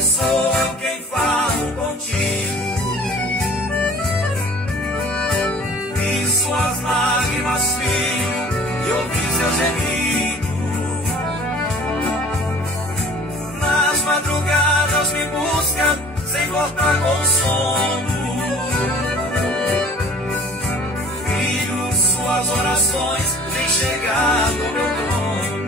pois sou eu quem falo contigo. Vi suas lágrimas, filho, e ouvi seu gemido. Nas madrugadas me busca, sem cortar com sono. Filho, suas orações têm chegado ao meu trono.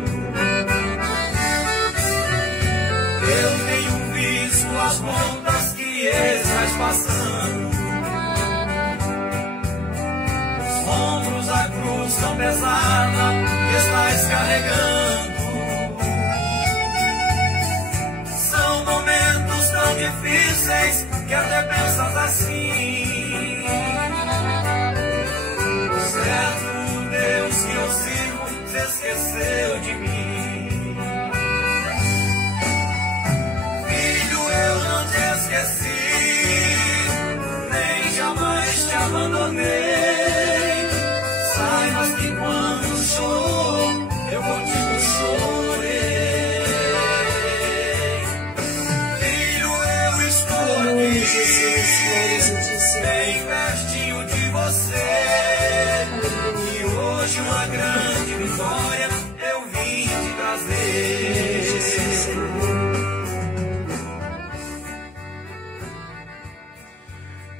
Eu tenho visto as lutas que estás passando. Os ombros, a cruz tão pesada que estás carregando. São momentos tão difíceis que até pensas assim. Certo Deus que eu sirvo se esqueceu de mim. Filho, eu não te esqueci, nem jamais te abandonei. Saibas que quando choro, eu contigo chorei. Filho, eu estou aqui, bem pertinho de você. E hoje uma grande vitória eu vim te trazer.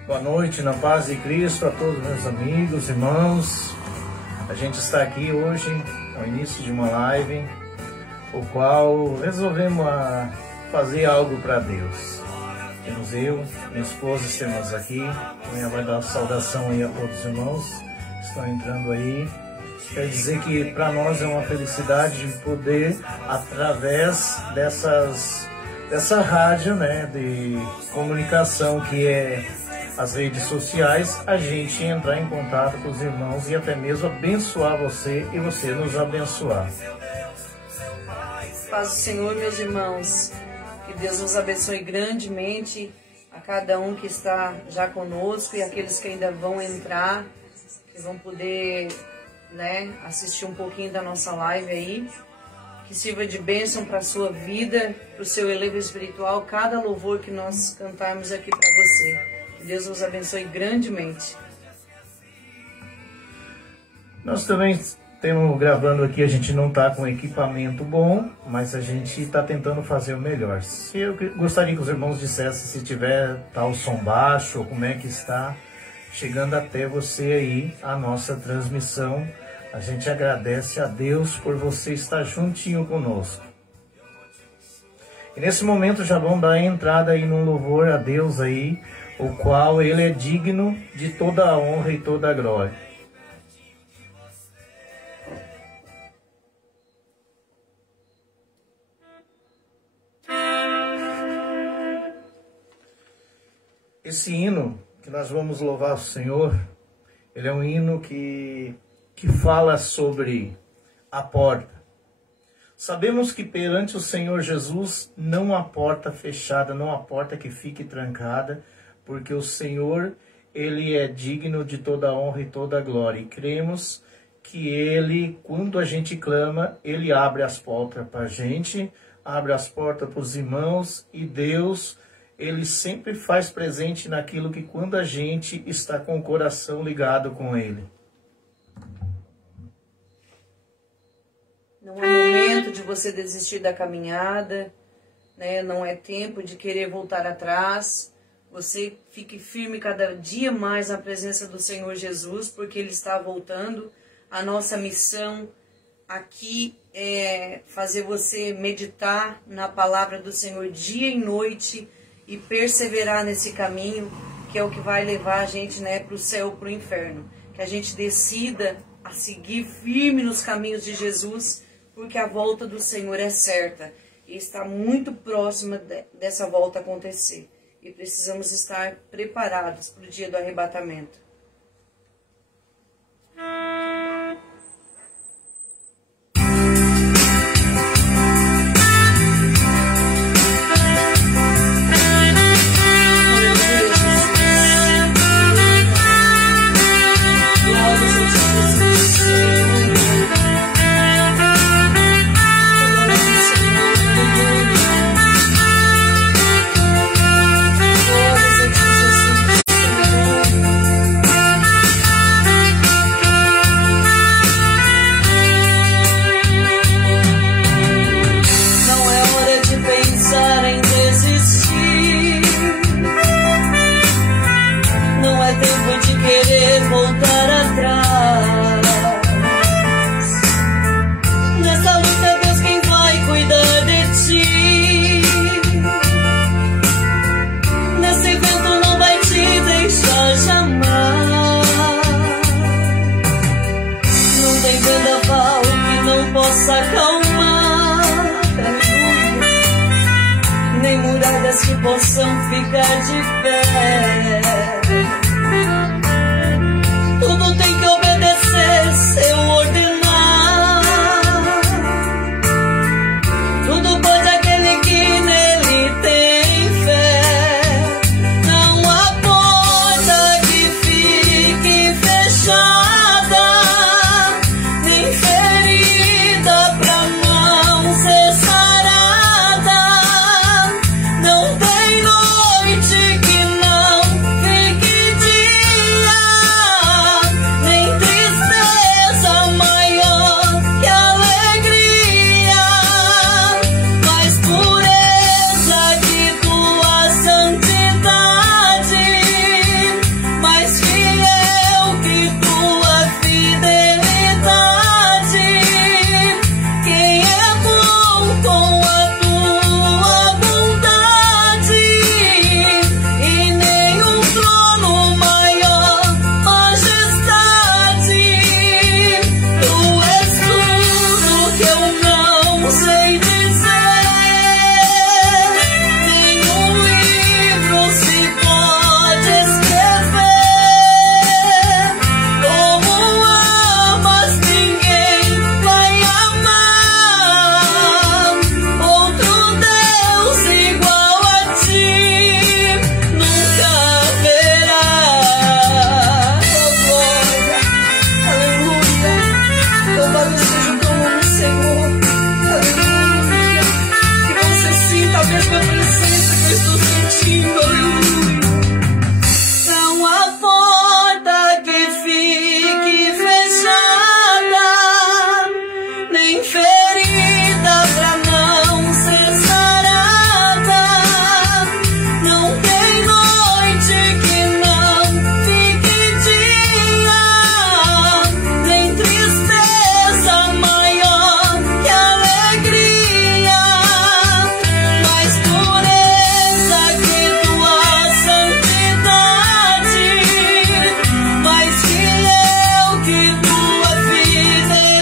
Boa noite, na paz de Cristo a todos meus amigos, irmãos. A gente está aqui hoje, ao início de uma live, o qual resolvemos fazer algo para Deus. Temos eu, minha esposa, estamos aqui. Amanhã vai dar saudação aí a todos os irmãos que estão entrando aí. Quer dizer que para nós é uma felicidade de poder, através dessa rádio, né, de comunicação que é as redes sociais, a gente entrar em contato com os irmãos e até mesmo abençoar você e você nos abençoar. Paz do Senhor, meus irmãos. Que Deus nos abençoe grandemente a cada um que está já conosco e aqueles que ainda vão entrar, que vão poder, né, assistir um pouquinho da nossa live aí. Que sirva de bênção para a sua vida, para o seu elevo espiritual, cada louvor que nós cantarmos aqui para você. Que Deus nos abençoe grandemente. Nós também estamos gravando aqui, a gente não está com equipamento bom, mas a gente está tentando fazer o melhor. Se eu gostaria que os irmãos dissessem se tiver o som baixo, ou como é que está chegando até você aí a nossa transmissão. A gente agradece a Deus por você estar juntinho conosco. E nesse momento já vamos dar a entrada aí no louvor a Deus aí, o qual Ele é digno de toda a honra e toda a glória. Esse hino que nós vamos louvar o Senhor, ele é um hino que fala sobre a porta. Sabemos que perante o Senhor Jesus não há porta fechada, não há porta que fique trancada, porque o Senhor, Ele é digno de toda a honra e toda a glória. E cremos que Ele, quando a gente clama, Ele abre as portas para a gente, abre as portas para os irmãos, e Deus, Ele sempre faz presente naquilo que quando a gente está com o coração ligado com Ele. Não é momento de você desistir da caminhada, né? Não é tempo de querer voltar atrás. Você fique firme cada dia mais na presença do Senhor Jesus, porque Ele está voltando. A nossa missão aqui é fazer você meditar na palavra do Senhor dia e noite e perseverar nesse caminho, que é o que vai levar a gente, né, para o céu, para o inferno. Que a gente decida a seguir firme nos caminhos de Jesus, porque a volta do Senhor é certa e está muito próxima dessa volta acontecer. E precisamos estar preparados para o dia do arrebatamento. possa acalmar, aleluia, nem muralhas que possam ficar de pé. Tudo tem que obedecer seu ordenar. Tudo pode aquele que nele tem fé. Não há porta que fique fechada, nem ferida pra não ser sarada. Não tem noite que não fique dia, nem tristeza maior que alegria. Mais pureza que tua santidade, mais fiel que tua fidelidade. Quem é bom com a tua bondade, e nenhum trono maior, majestade. Tu és tudo que eu não sei dizer, nenhum livro se pode escrever. Como amas, ninguém vai amar outro Deus igual a ti, nunca haverá. Oh glória, aleluia, louvado seja o teu nome, Senhor, aleluia. Que você sinta a mesma presença que eu estou sentindo, aleluia. Não há porta que fique fechada, nem ferida pra não ser sarada. Não tem noite que não fique dia, nem tristeza maior que alegria. Mais pureza que tua santidade, mais fiel que tua fidelidade.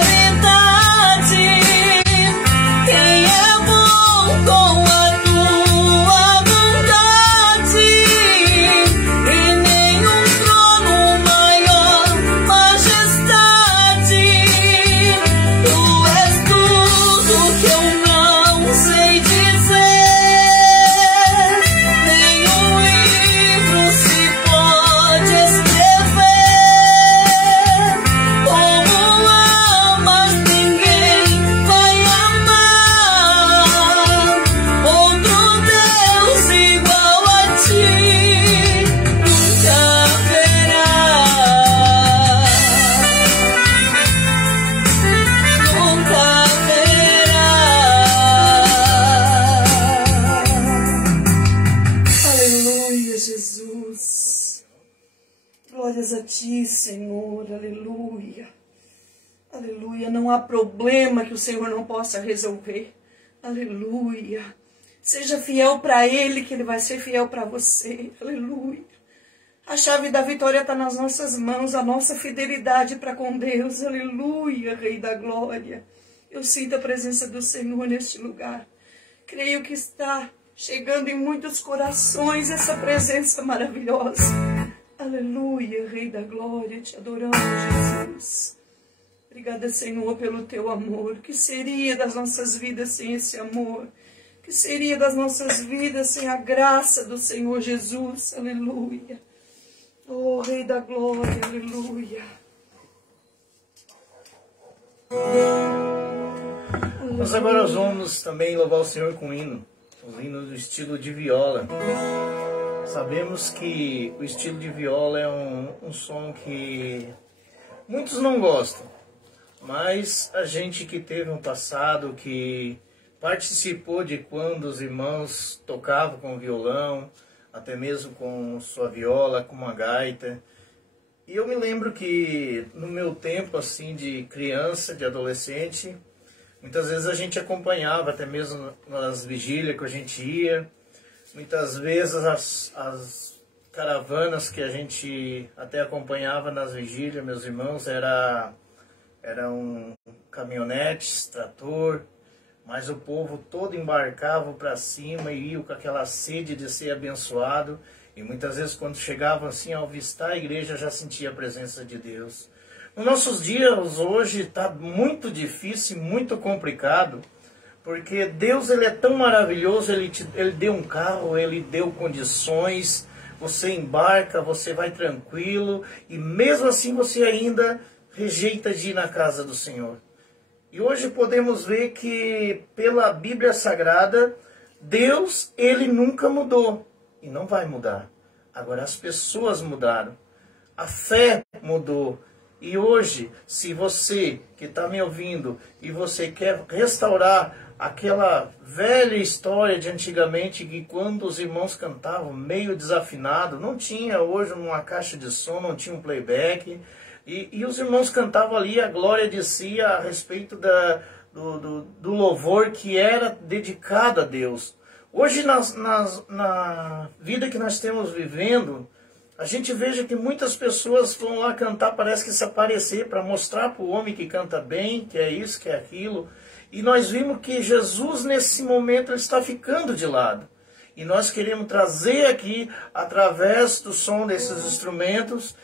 Quem é bom com a tua bondade, e nenhum trono maior, majestade. Tu és tudo que eu não sei dizer, nenhum livro se pode escrever. Como amas, ninguém vai amar outro Deus igual a ti, nunca haverá, nunca haverá. Aleluia, Jesus. Glórias a ti, Senhor. Aleluia. Aleluia. Não há problema que o Senhor não possa resolver. Aleluia. Seja fiel para Ele, que Ele vai ser fiel para você. Aleluia. A chave da vitória está nas nossas mãos, a nossa fidelidade para com Deus. Aleluia, Rei da Glória. Eu sinto a presença do Senhor neste lugar. Creio que está chegando em muitos corações essa presença maravilhosa. Aleluia, Rei da Glória, te adoramos, Jesus. Obrigada, Senhor, pelo teu amor. O que seria das nossas vidas sem esse amor? O que seria das nossas vidas sem a graça do Senhor Jesus? Aleluia. Oh, Rei da Glória, aleluia. Nós agora vamos também louvar o Senhor com hino, um hino do estilo de viola. Sabemos que o estilo de viola é um som que muitos não gostam, mas a gente que teve um passado, que participou de quando os irmãos tocavam com violão, até mesmo com sua viola, com uma gaita. E eu me lembro que no meu tempo assim de criança, de adolescente, muitas vezes a gente acompanhava, até mesmo nas vigílias que a gente ia. Muitas vezes as caravanas que a gente até acompanhava nas vigílias, meus irmãos, era eram caminhonetes, trator, mas o povo todo embarcava para cima e ia com aquela sede de ser abençoado. E muitas vezes quando chegava assim ao avistar a igreja já sentia a presença de Deus. Nos nossos dias hoje está muito difícil, muito complicado, porque Deus ele é tão maravilhoso, ele deu um carro, ele deu condições, você embarca, você vai tranquilo, e mesmo assim você ainda rejeita de ir na casa do Senhor. E hoje podemos ver que pela Bíblia Sagrada, Deus ele nunca mudou e não vai mudar. Agora as pessoas mudaram, a fé mudou. E hoje, se você que está me ouvindo e você quer restaurar aquela velha história de antigamente, que quando os irmãos cantavam meio desafinado, não tinha hoje uma caixa de som, não tinha um playback, e os irmãos cantavam ali a glória de si a respeito do louvor que era dedicado a Deus. Hoje, na vida que nós estamos vivendo, a gente veja que muitas pessoas vão lá cantar, parece que se aparecer, para mostrar para o homem que canta bem, que é isso, que é aquilo. E nós vimos que Jesus, nesse momento, ele está ficando de lado. E nós queremos trazer aqui, através do som desses instrumentos,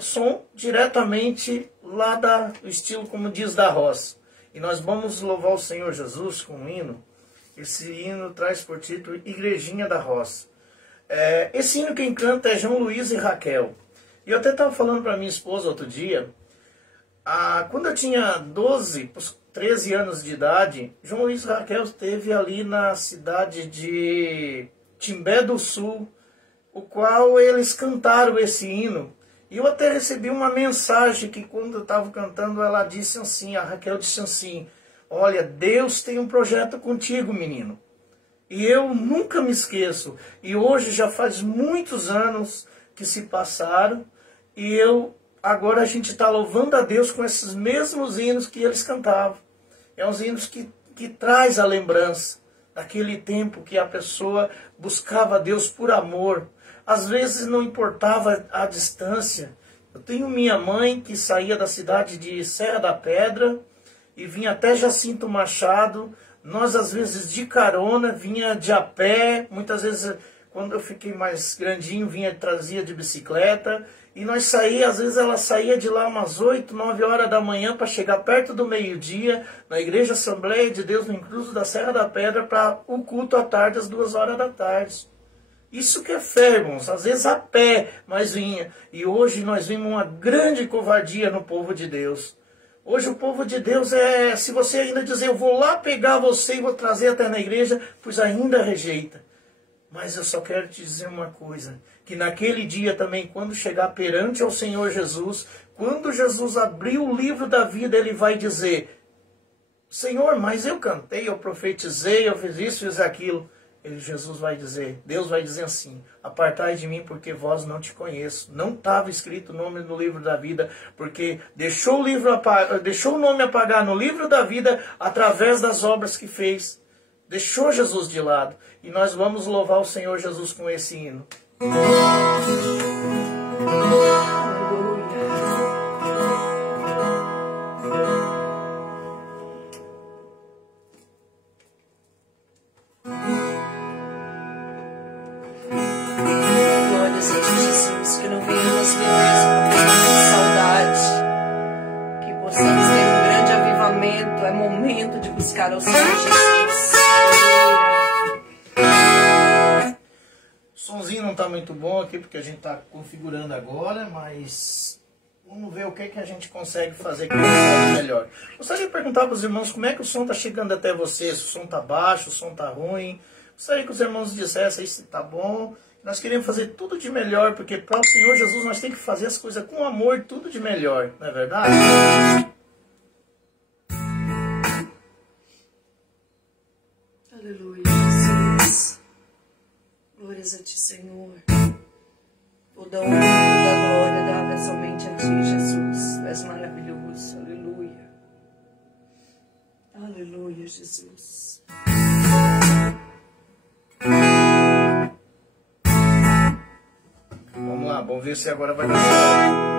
som diretamente lá do estilo, como diz, da roça. E nós vamos louvar o Senhor Jesus com um hino. Esse hino traz por título Igrejinha da Roça. Esse hino quem canta é João Luiz e Raquel. E eu até estava falando para minha esposa outro dia, quando eu tinha 12, 13 anos de idade, João Luiz e Raquel esteve ali na cidade de Timbé do Sul, o qual eles cantaram esse hino. E eu até recebi uma mensagem que quando eu estava cantando, ela disse assim, a Raquel disse assim, olha, Deus tem um projeto contigo, menino. E eu nunca me esqueço. E hoje já faz muitos anos que se passaram. E agora a gente está louvando a Deus com esses mesmos hinos que eles cantavam. É uns hinos que traz a lembrança daquele tempo que a pessoa buscava a Deus por amor. Às vezes não importava a distância. Eu tenho minha mãe que saía da cidade de Serra da Pedra e vinha até Jacinto Machado. Nós, às vezes, de carona, vinha de a pé. Muitas vezes, quando eu fiquei mais grandinho, trazia de bicicleta. E nós saía, às vezes ela saía de lá umas 8, 9 horas da manhã para chegar perto do meio-dia, na Igreja Assembleia de Deus, no Encruzilhado da Serra da Pedra, para o culto à tarde, às 2 horas da tarde. Isso que é fé, irmãos. Às vezes a pé, mas vinha. E hoje nós vimos uma grande covardia no povo de Deus. Hoje o povo de Deus se você ainda dizer, eu vou lá pegar você e vou trazer até na igreja, pois ainda rejeita. Mas eu só quero te dizer uma coisa, que naquele dia também, quando chegar perante ao Senhor Jesus, quando Jesus abrir o livro da vida, ele vai dizer, Senhor, mas eu cantei, eu profetizei, eu fiz isso, fiz aquilo. Jesus vai dizer, Deus vai dizer assim, apartai de mim porque vós não te conheço. Não estava escrito o nome no livro da vida, porque deixou o nome apagar no livro da vida através das obras que fez. Deixou Jesus de lado. E nós vamos louvar o Senhor Jesus com esse hino. Ao Senhor Jesus. O somzinho não está muito bom aqui porque a gente está configurando agora, mas vamos ver o que a gente consegue fazer que vai melhor. Gostaria de perguntar para os irmãos como é que o som está chegando até vocês, se o som está baixo, se o som está ruim. Gostaria que os irmãos dissessem se está bom. Nós queremos fazer tudo de melhor, porque para o Senhor Jesus nós temos que fazer as coisas com amor, tudo de melhor, não é verdade? Aleluia, Jesus. Glórias a Ti, Senhor. Toda honra, toda glória dada somente a Ti, Jesus. Tu és maravilhoso. Aleluia. Aleluia, Jesus. Vamos lá, vamos ver se agora vai dar certo.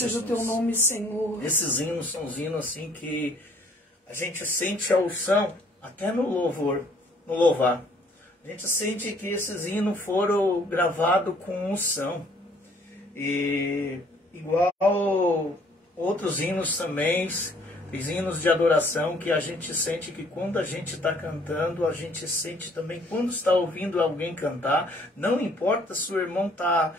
seja o teu nome, Senhor. Esses hinos são os hinos assim que a gente sente a unção até no louvor, no louvar. A gente sente que esses hinos foram gravados com unção. E igual outros hinos também, os hinos de adoração, que a gente sente que quando a gente está cantando, a gente sente também quando está ouvindo alguém cantar. Não importa se o irmão está...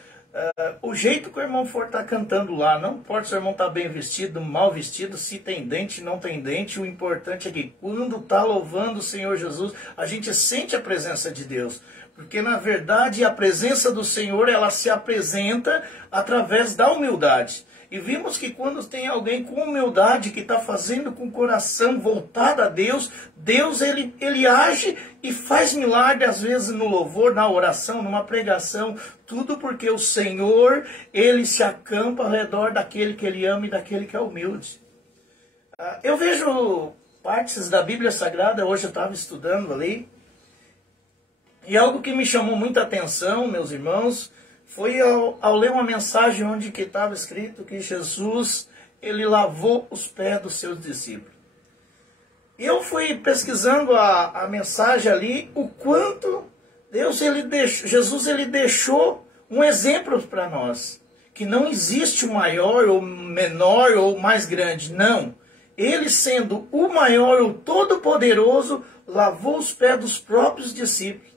o jeito que o irmão for estar cantando lá, não importa se o irmão está bem vestido, mal vestido, se tem dente, não tem dente, o importante é que quando está louvando o Senhor Jesus, a gente sente a presença de Deus. Porque na verdade a presença do Senhor, ela se apresenta através da humildade. E vimos que quando tem alguém com humildade, que está fazendo com o coração voltado a Deus, Deus ele age e faz milagre, às vezes no louvor, na oração, numa pregação, tudo porque o Senhor, ele se acampa ao redor daquele que ele ama e daquele que é humilde. Eu vejo partes da Bíblia Sagrada, hoje eu estava estudando ali, e algo que me chamou muita atenção, meus irmãos, foi ao ler uma mensagem onde que estava escrito que Jesus, ele lavou os pés dos seus discípulos. E eu fui pesquisando a mensagem ali, o quanto Jesus ele deixou um exemplo para nós. Que não existe o maior ou menor ou mais grande, não. Ele sendo o maior, o todo-poderoso, lavou os pés dos próprios discípulos.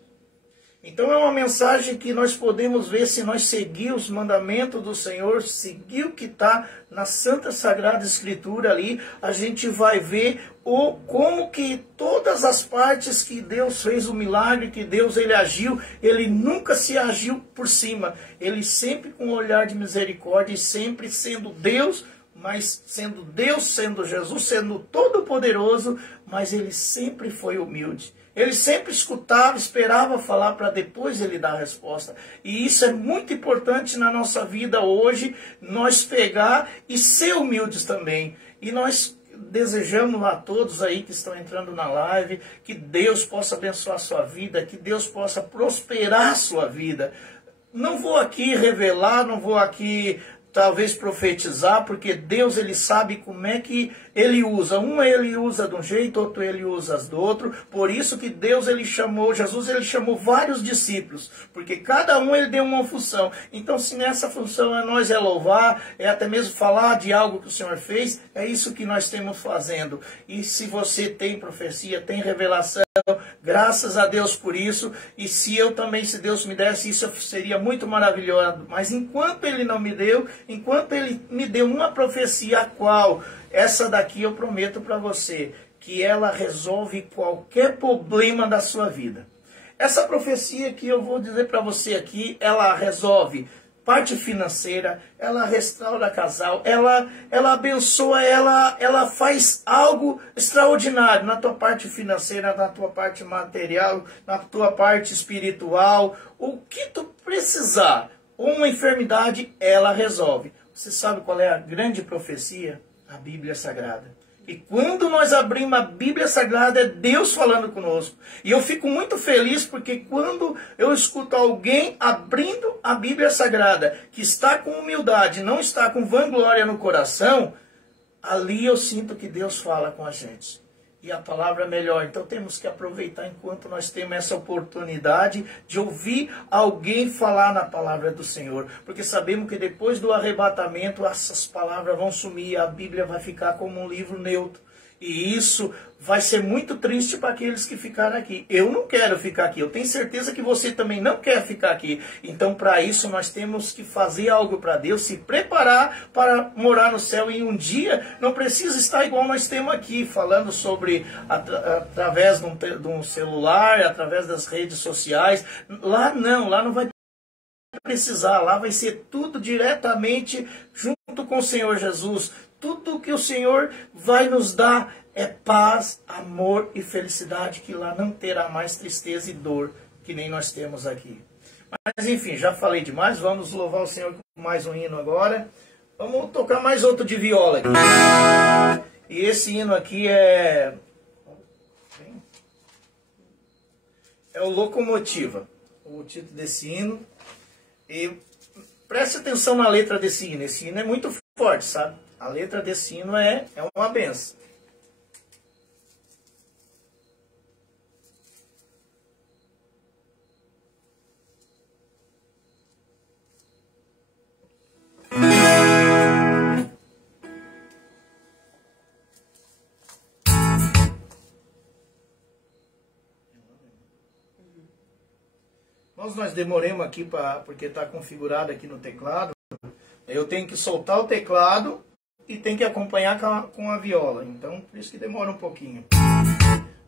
Então é uma mensagem que nós podemos ver se nós seguir os mandamentos do Senhor, seguir o que está na Santa Sagrada Escritura ali, a gente vai ver como que todas as partes que Deus fez o milagre, que Deus ele agiu, ele nunca se agiu por cima. Ele sempre com um olhar de misericórdia e sempre sendo Deus, mas sendo Deus, sendo Jesus, sendo todo-poderoso, mas ele sempre foi humilde. Ele sempre escutava, esperava falar para depois ele dar a resposta. E isso é muito importante na nossa vida hoje, nós pegar e ser humildes também. E nós desejamos a todos aí que estão entrando na live, que Deus possa abençoar a sua vida, que Deus possa prosperar a sua vida. Não vou aqui revelar, não vou aqui talvez profetizar, porque Deus ele sabe como é que ele usa. Um ele usa de um jeito, outro ele usa do outro. Por isso que Deus ele chamou, Jesus ele chamou vários discípulos, porque cada um ele deu uma função. Então se nessa função é nós louvar, é até mesmo falar de algo que o Senhor fez, é isso que nós temos fazendo. E se você tem profecia, tem revelação, graças a Deus por isso. E se eu também, se Deus me desse, isso seria muito maravilhoso. Mas enquanto ele não me deu, enquanto ele me deu uma profecia, a qual essa daqui eu prometo para você, que ela resolve qualquer problema da sua vida. Essa profecia que eu vou dizer para você aqui, ela resolve parte financeira, ela restaura casal, ela abençoa, ela faz algo extraordinário na tua parte financeira, na tua parte material, na tua parte espiritual. O que tu precisar, uma enfermidade, ela resolve. Você sabe qual é a grande profecia? A Bíblia Sagrada. E quando nós abrimos a Bíblia Sagrada, é Deus falando conosco. E eu fico muito feliz porque quando eu escuto alguém abrindo a Bíblia Sagrada, que está com humildade, não está com vanglória no coração, ali eu sinto que Deus fala com a gente. E a palavra é melhor. Então temos que aproveitar enquanto nós temos essa oportunidade de ouvir alguém falar na palavra do Senhor. Porque sabemos que depois do arrebatamento essas palavras vão sumir e a Bíblia vai ficar como um livro neutro. E isso vai ser muito triste para aqueles que ficaram aqui. Eu não quero ficar aqui. Eu tenho certeza que você também não quer ficar aqui. Então, para isso, nós temos que fazer algo para Deus, se preparar para morar no céu. E um dia, não precisa estar igual nós temos aqui, falando sobre, através de um celular, através das redes sociais. Lá não vai precisar. Lá vai ser tudo diretamente junto com o Senhor Jesus. Tudo que o Senhor vai nos dar é paz, amor e felicidade, que lá não terá mais tristeza e dor, que nem nós temos aqui. Mas enfim, já falei demais, vamos louvar o Senhor com mais um hino agora. Vamos tocar mais outro de viola aqui. E esse hino aqui é o Locomotiva, o título desse hino. E preste atenção na letra desse hino. Esse hino é muito forte, sabe? A letra desse hino é uma benção. Nós demoramos aqui porque está configurado aqui no teclado. Eu tenho que soltar o teclado e tenho que acompanhar com a viola. Então, por isso que demora um pouquinho.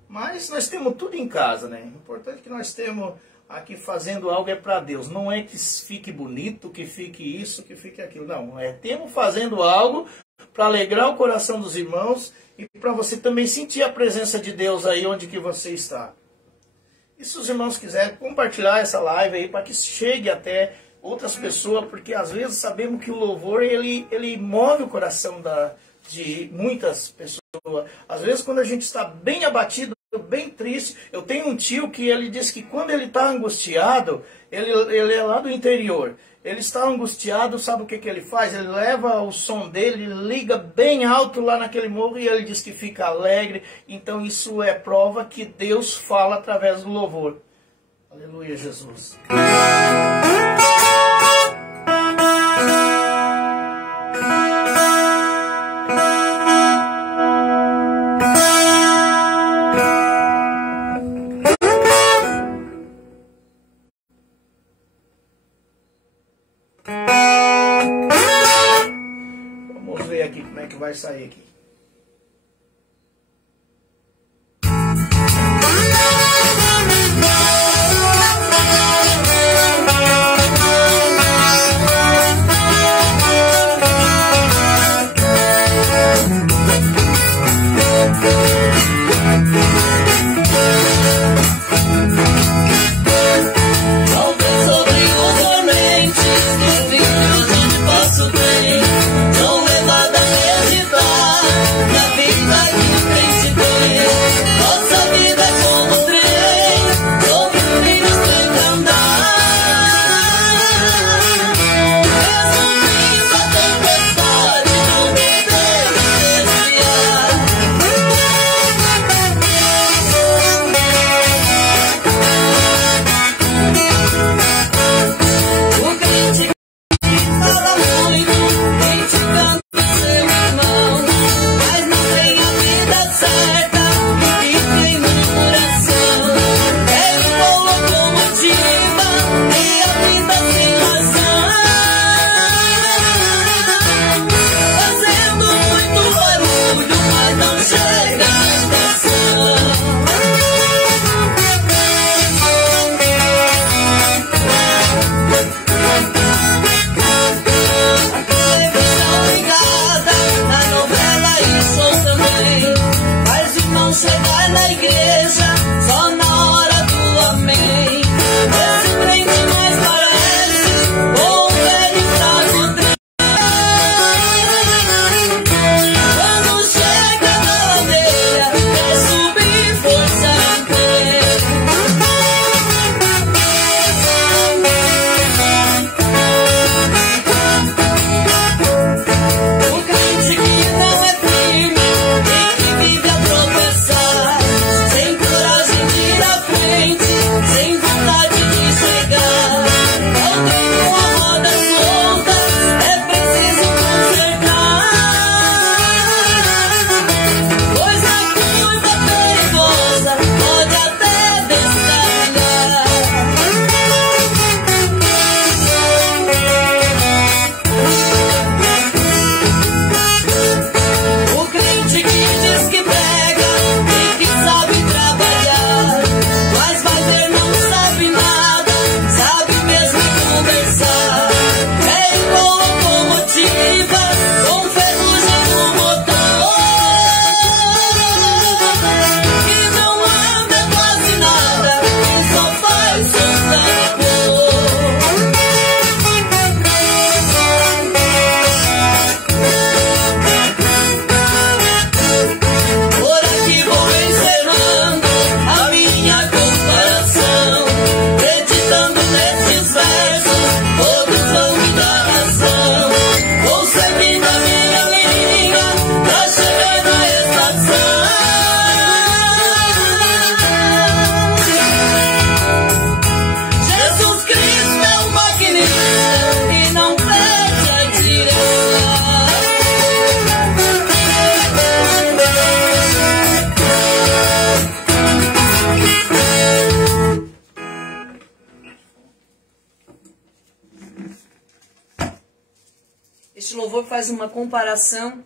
Mas nós temos tudo em casa, né? O importante é que nós temos aqui fazendo algo é para Deus. Não é que fique bonito, que fique isso, que fique aquilo. Não, temos fazendo algo para alegrar o coração dos irmãos e para você também sentir a presença de Deus aí onde que você está. E se os irmãos quiserem compartilhar essa live aí para que chegue até outras pessoas, porque às vezes sabemos que o louvor ele move o coração de muitas pessoas. Às vezes quando a gente está bem abatido, bem triste, eu tenho um tio que ele diz que quando ele está angustiado, ele é lá do interior. Ele está angustiado, sabe o que ele faz? Ele leva o som dele, liga bem alto lá naquele morro e ele diz que fica alegre. Então isso é prova que Deus fala através do louvor. Aleluia, Jesus. Vai sair aqui. Talvez sobre os tormentos dos filhos onde posso ter, não levada na vida que o crente tem. Nossa vida é como um trem, sobre o rio tem que andar. Resumindo a tempestade, não podemos desviar. O crente que fala muito, criticando seu irmão, mas não tem a vida certa e tem murmuração. Ele colocou motiva e a vida sem razão, fazendo muito barulho, mas não chega à intenção. A televisão ligada, na novela e show também, faz o irmão chegar na igreja só na hora do amém. Esse crente mais parece com um velho sábio trem. Quando chega na ladeira, quer subir, força não tem. O crente que não é firme e que vive a tropeçar, louvor faz uma comparação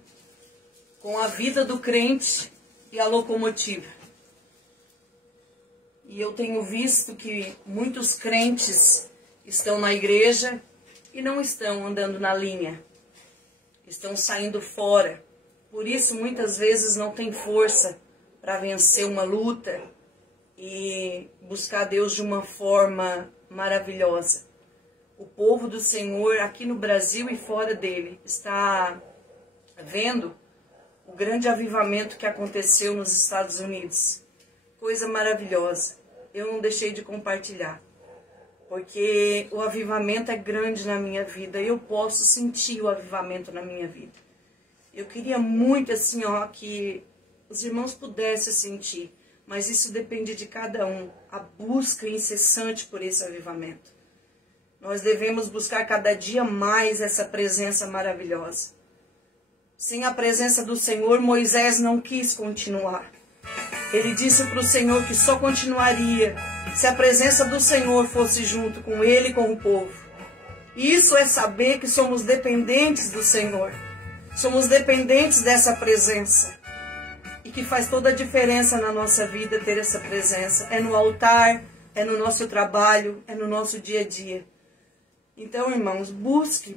com a vida do crente e a locomotiva. E eu tenho visto que muitos crentes estão na igreja e não estão andando na linha. Estão saindo fora. Por isso, muitas vezes, não tem força para vencer uma luta e buscar Deus de uma forma maravilhosa. O povo do Senhor, aqui no Brasil e fora dele, está vendo o grande avivamento que aconteceu nos Estados Unidos. Coisa maravilhosa. Eu não deixei de compartilhar, porque o avivamento é grande na minha vida. Eu posso sentir o avivamento na minha vida. Eu queria muito assim, que os irmãos pudessem sentir, mas isso depende de cada um, a busca incessante por esse avivamento. Nós devemos buscar cada dia mais essa presença maravilhosa. Sem a presença do Senhor, Moisés não quis continuar. Ele disse para o Senhor que só continuaria se a presença do Senhor fosse junto com ele e com o povo. Isso é saber que somos dependentes do Senhor. Somos dependentes dessa presença. E que faz toda a diferença na nossa vida ter essa presença. É no altar, é no nosso trabalho, é no nosso dia a dia. Então, irmãos, busque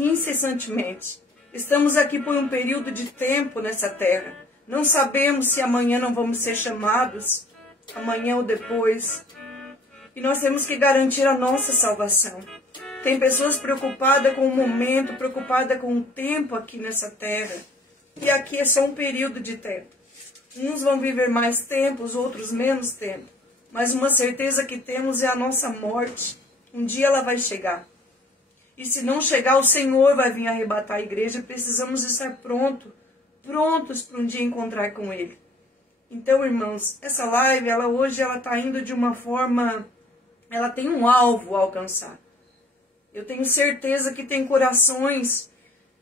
incessantemente. Estamos aqui por um período de tempo nessa terra. Não sabemos se amanhã não vamos ser chamados, amanhã ou depois. E nós temos que garantir a nossa salvação. Tem pessoas preocupadas com o momento, preocupadas com o tempo aqui nessa terra. E aqui é só um período de tempo. Uns vão viver mais tempo, os outros menos tempo. Mas uma certeza que temos é a nossa morte. Um dia ela vai chegar. E se não chegar, o Senhor vai vir arrebatar a igreja. Precisamos estar prontos para um dia encontrar com Ele. Então, irmãos, essa live, hoje ela está indo de uma forma... Ela tem um alvo a alcançar. Eu tenho certeza que tem corações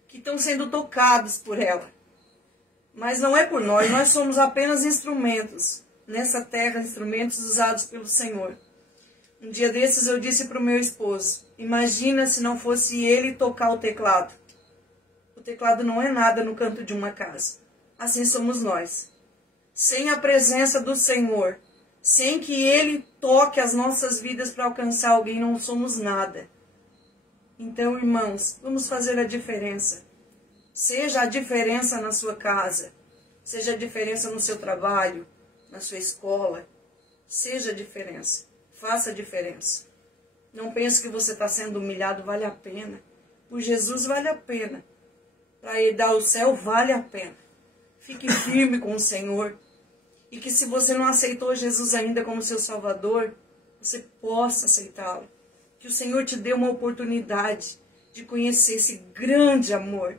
que estão sendo tocados por ela. Mas não é por nós somos apenas instrumentos. Nessa terra, instrumentos usados pelo Senhor. Um dia desses eu disse para o meu esposo, imagina se não fosse ele tocar o teclado. O teclado não é nada no canto de uma casa. Assim somos nós. Sem a presença do Senhor, sem que Ele toque as nossas vidas para alcançar alguém, não somos nada. Então, irmãos, vamos fazer a diferença. Seja a diferença na sua casa, seja a diferença no seu trabalho, na sua escola. Seja a diferença. Faça a diferença. Não pense que você está sendo humilhado, vale a pena. Por Jesus vale a pena. Para Ele dar o céu, vale a pena. Fique firme com o Senhor. E que se você não aceitou Jesus ainda como seu Salvador, você possa aceitá-lo. Que o Senhor te dê uma oportunidade de conhecer esse grande amor.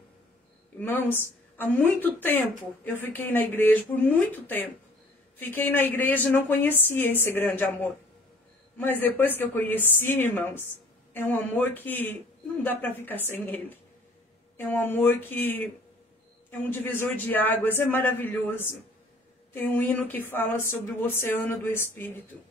Irmãos, há muito tempo eu fiquei na igreja, por muito tempo. Fiquei na igreja e não conhecia esse grande amor. Mas depois que eu conheci, irmãos, é um amor que não dá para ficar sem ele. É um amor que é um divisor de águas, é maravilhoso. Tem um hino que fala sobre o oceano do Espírito.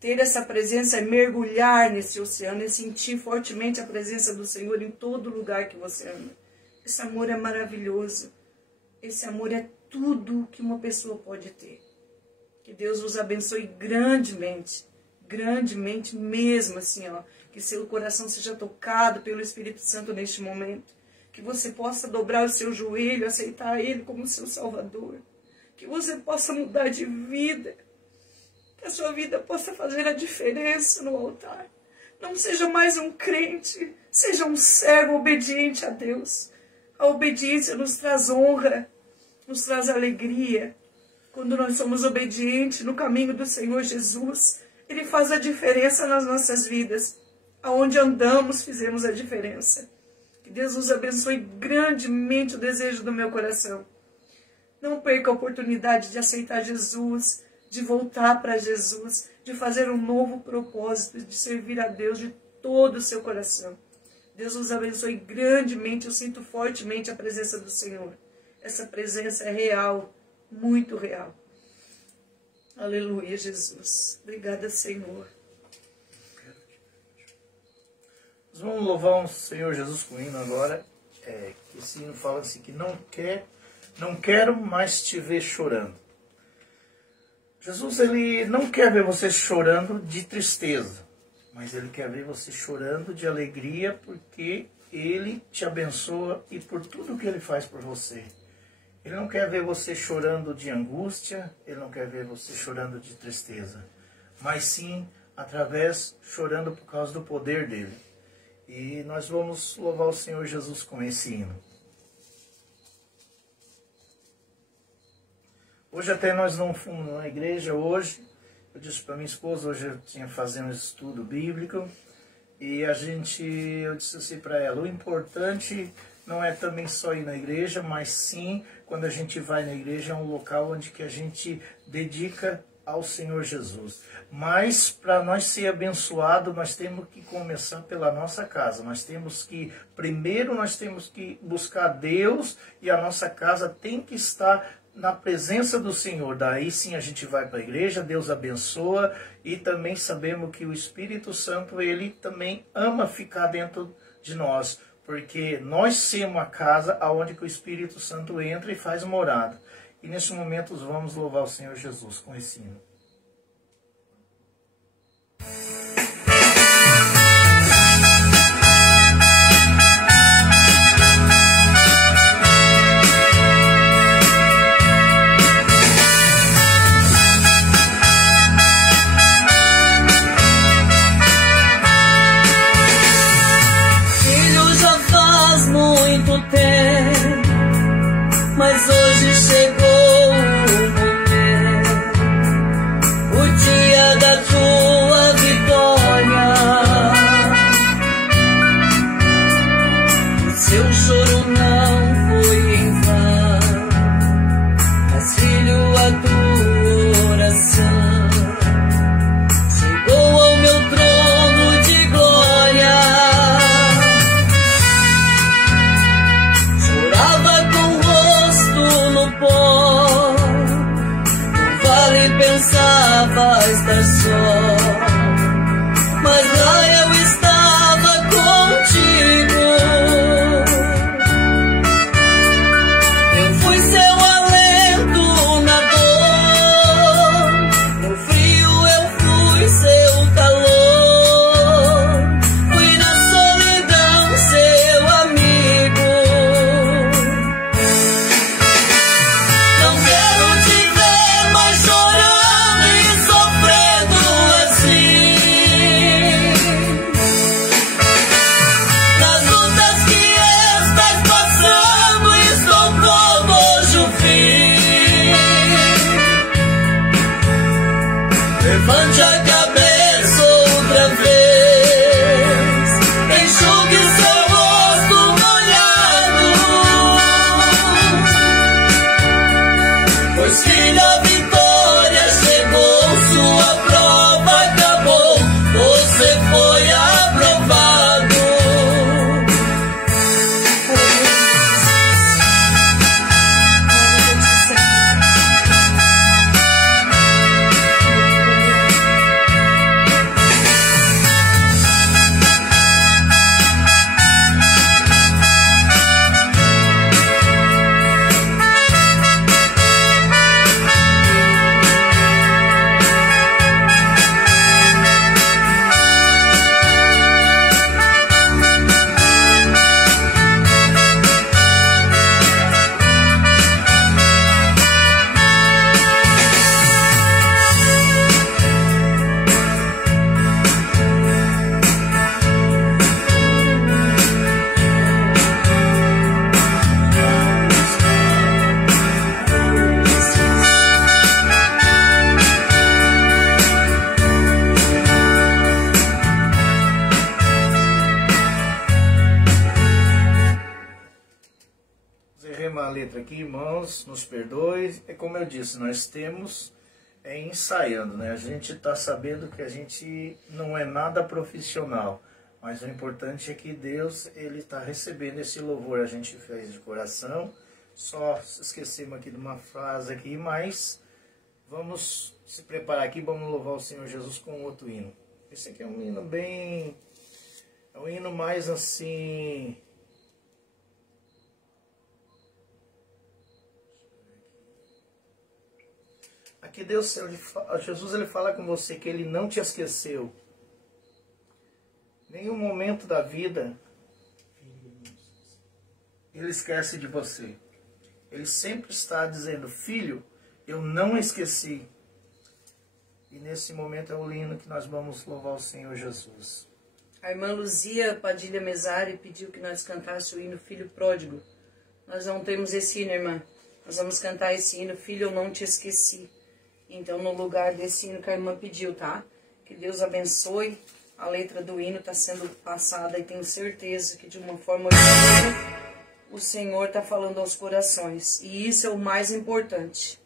Ter essa presença é mergulhar nesse oceano, é sentir fortemente a presença do Senhor em todo lugar que você anda. Esse amor é maravilhoso. Esse amor é tudo que uma pessoa pode ter. Que Deus os abençoe grandemente. Grandemente mesmo, assim, que seu coração seja tocado pelo Espírito Santo neste momento, que você possa dobrar o seu joelho, aceitar Ele como seu Salvador, que você possa mudar de vida, que a sua vida possa fazer a diferença no altar. Não seja mais um crente, seja um servo obediente a Deus. A obediência nos traz honra, nos traz alegria. Quando nós somos obedientes no caminho do Senhor Jesus, Ele faz a diferença nas nossas vidas. Aonde andamos, fizemos a diferença. Que Deus nos abençoe grandemente, o desejo do meu coração. Não perca a oportunidade de aceitar Jesus, de voltar para Jesus, de fazer um novo propósito, de servir a Deus de todo o seu coração. Deus nos abençoe grandemente, eu sinto fortemente a presença do Senhor. Essa presença é real, muito real. Aleluia, Jesus. Obrigada, Senhor. Nós vamos louvar o Senhor Jesus com hino agora. que esse hino fala assim, que não quero mais te ver chorando. Jesus, ele não quer ver você chorando de tristeza, mas ele quer ver você chorando de alegria, porque ele te abençoa e por tudo que ele faz por você. Ele não quer ver você chorando de angústia, ele não quer ver você chorando de tristeza, mas sim chorando por causa do poder dele. E nós vamos louvar o Senhor Jesus com esse hino. Hoje até nós não fomos na igreja hoje. Eu disse para minha esposa, hoje eu tinha fazendo um estudo bíblico. E eu disse assim para ela, o importante não é também só ir na igreja, mas sim, quando a gente vai na igreja, é um local onde que a gente dedica ao Senhor Jesus. Mas para nós ser abençoado, nós temos que começar pela nossa casa. Primeiro nós temos que buscar Deus e a nossa casa tem que estar na presença do Senhor. Daí sim a gente vai para a igreja, Deus abençoa e também sabemos que o Espírito Santo, ele também ama ficar dentro de nós, porque nós somos a casa aonde que o Espírito Santo entra e faz morada. E nesse momento vamos louvar o Senhor Jesus com esse hino. Mas hoje chegou o momento, o dia da tua vitória. O seu choro não foi em vão, mas filho, a tua oração chegou ao meu trono de glória. Pensava estar só, mas lá eu estava contigo. Eu fui seu alento na dor, no frio eu fui seu calor, fui na solidão seu amigo. Não quero te ver mais chorando, levante a cabeça outra vez, enxugue seu rosto molhado, pois filho, a vitória chegou, sua prova acabou, você foi aprovado. A letra aqui, irmãos, nos perdoe. É como eu disse, nós temos ensaiando, né? A gente está sabendo que a gente não é nada profissional, mas o importante é que Deus, ele está recebendo esse louvor. A gente fez de coração, só esquecemos aqui de uma frase aqui, mas vamos se preparar aqui, vamos louvar o Senhor Jesus com outro hino. Esse aqui é um hino bem, é um hino mais assim, Aqui Jesus ele fala com você que ele não te esqueceu. Nenhum momento da vida ele esquece de você. Ele sempre está dizendo: filho, eu não esqueci. E nesse momento é o hino que nós vamos louvar o Senhor Jesus. A irmã Luzia Padilha Mesari pediu que nós cantássemos o hino Filho Pródigo. Nós não temos esse hino, irmã. Nós vamos cantar esse hino, Filho, eu não te esqueci. Então, no lugar desse hino que a irmã pediu, tá? Que Deus abençoe. A letra do hino está sendo passada e tenho certeza que de uma forma orgulhosa o Senhor está falando aos corações. E isso é o mais importante.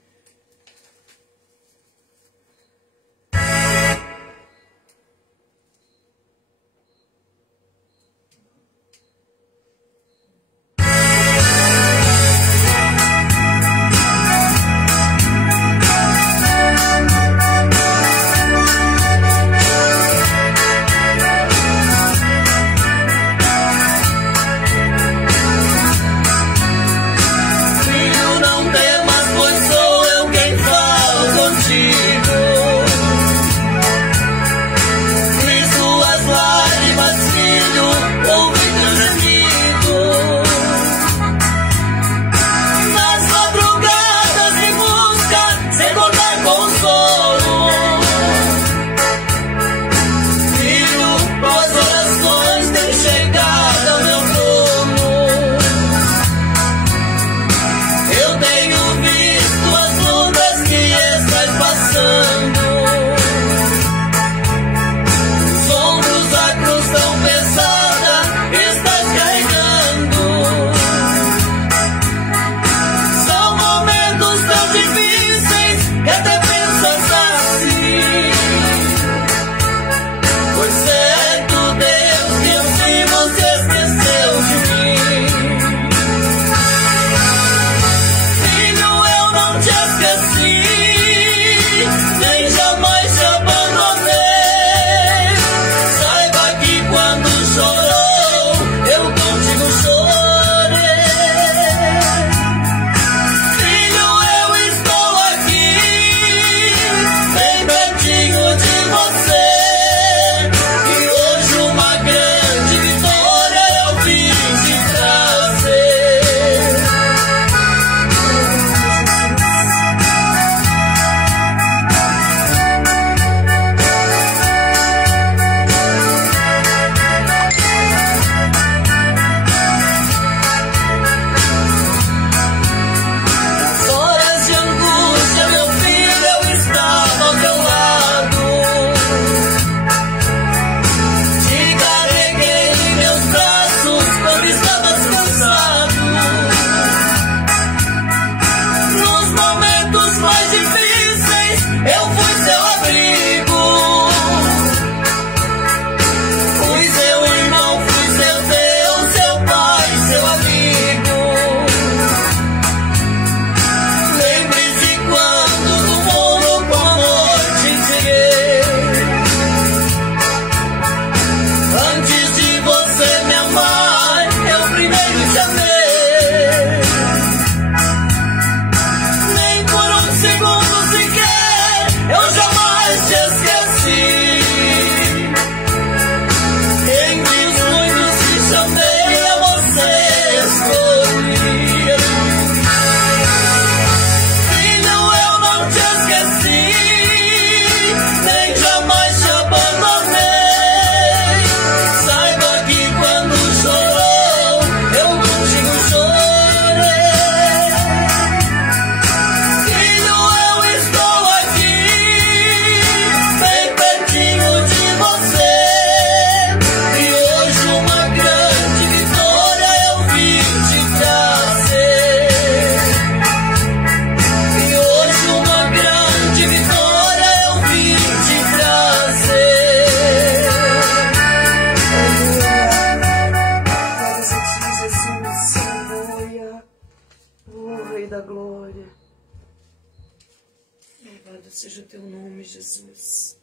seja o teu nome, Jesus.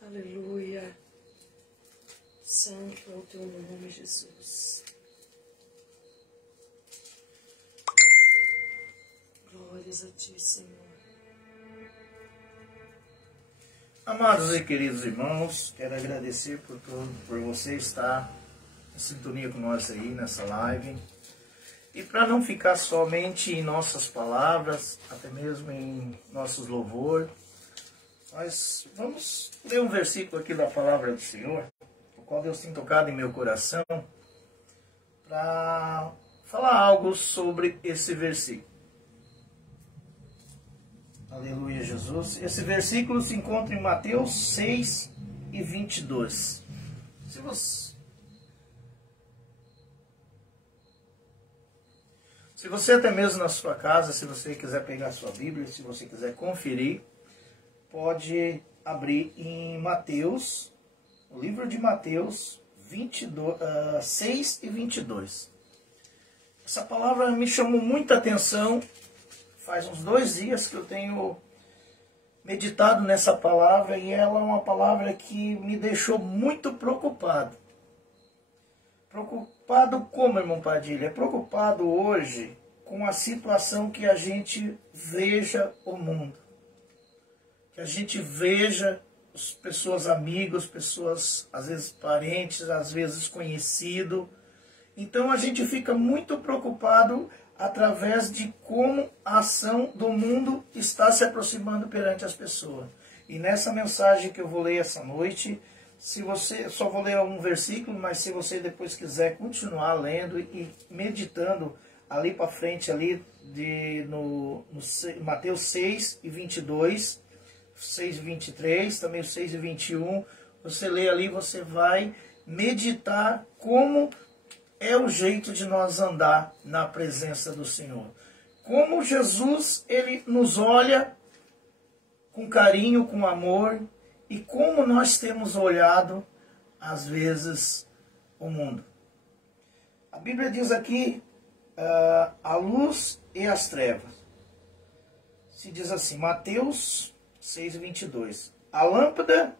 Aleluia. Santo é o teu nome, Jesus. Glórias a ti, Senhor. Amados e queridos irmãos, quero agradecer por você estar em sintonia com nós aí nessa live. E para não ficar somente em nossas palavras, até mesmo em nossos louvores, nós vamos ler um versículo aqui da palavra do Senhor, o qual Deus tem tocado em meu coração, para falar algo sobre esse versículo. Aleluia, Jesus. Esse versículo se encontra em Mateus 6 e 22. Se você até mesmo na sua casa, se você quiser pegar a sua Bíblia, se você quiser conferir, pode abrir em Mateus, o livro de Mateus 6 e 22. Essa palavra me chamou muita atenção. Faz uns 2 dias que eu tenho meditado nessa palavra e ela é uma palavra que me deixou muito preocupado. Preocupado como, irmão Padilha? Preocupado hoje com a situação que a gente veja o mundo. Que a gente veja as pessoas amigos, pessoas às vezes parentes, às vezes conhecidos. Então a gente fica muito preocupado através de como a ação do mundo está se aproximando perante as pessoas. E nessa mensagem que eu vou ler essa noite, se você, só vou ler um versículo, mas se você depois quiser continuar lendo e meditando ali para frente, ali no Mateus 6 e 22, 6 e 23, também o 6 e 21, você lê ali, você vai meditar como é o jeito de nós andar na presença do Senhor. Como Jesus, ele nos olha com carinho, com amor, e como nós temos olhado, às vezes, o mundo. A Bíblia diz aqui, a luz e as trevas. Se diz assim, Mateus 6, 22. A lâmpada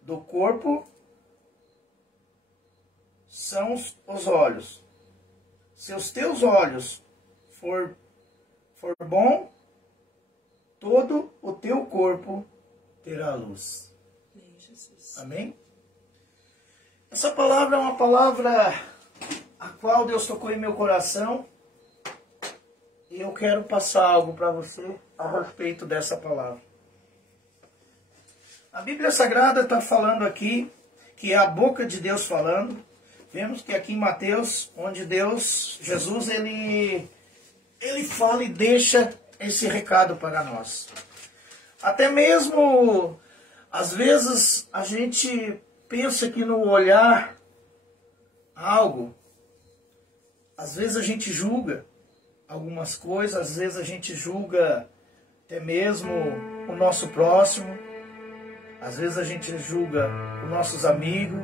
do corpo são os olhos. Se os teus olhos for bom, todo o teu corpo terá luz. Amém? Essa palavra é uma palavra a qual Deus tocou em meu coração e eu quero passar algo para você a respeito dessa palavra. A Bíblia Sagrada está falando aqui, que é a boca de Deus falando. Vemos que aqui em Mateus, onde Jesus, ele fala e deixa esse recado para nós. Até mesmo, às vezes, a gente pensa que no olhar algo, às vezes a gente julga algumas coisas, às vezes a gente julga até mesmo o nosso próximo, às vezes a gente julga os nossos amigos,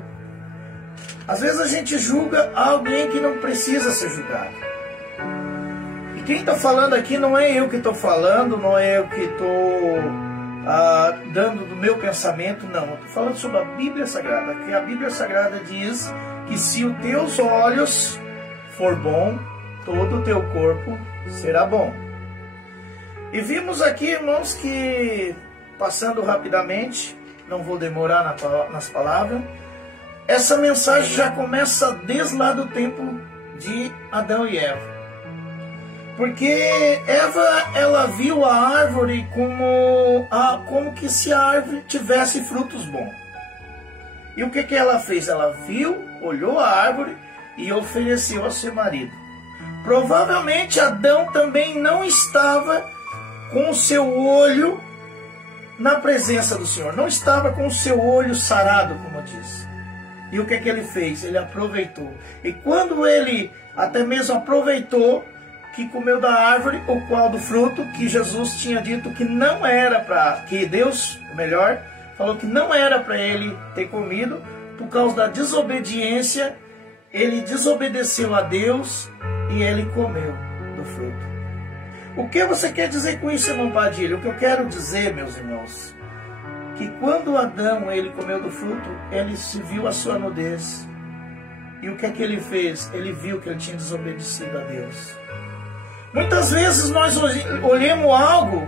às vezes a gente julga alguém que não precisa ser julgado. E quem está falando aqui não é eu que estou falando, não é eu que estou dando do meu pensamento, não. Eu estou falando sobre a Bíblia Sagrada, que a Bíblia Sagrada diz que se os teus olhos for bom, todo o teu corpo será bom. E vimos aqui, irmãos, que, passando rapidamente, não vou demorar nas palavras, essa mensagem já começa desde lá do tempo de Adão e Eva. Porque Eva, ela viu a árvore como que se a árvore tivesse frutos bons. E o que ela fez? Ela viu, olhou a árvore e ofereceu ao seu marido. Provavelmente Adão também não estava com o seu olho na presença do Senhor. Não estava com o seu olho sarado, como diz. E o que ele fez? Ele aproveitou. E quando ele até mesmo aproveitou, que comeu da árvore, o qual do fruto, que Jesus tinha dito que não era para, que Deus, melhor, falou que não era para ele ter comido, por causa da desobediência, ele desobedeceu a Deus e ele comeu do fruto. O que você quer dizer com isso, irmão Padilha? O que eu quero dizer, meus irmãos, que quando Adão ele comeu do fruto, ele se viu a sua nudez. E o que é que ele fez? Ele viu que ele tinha desobedecido a Deus. Muitas vezes nós olhamos algo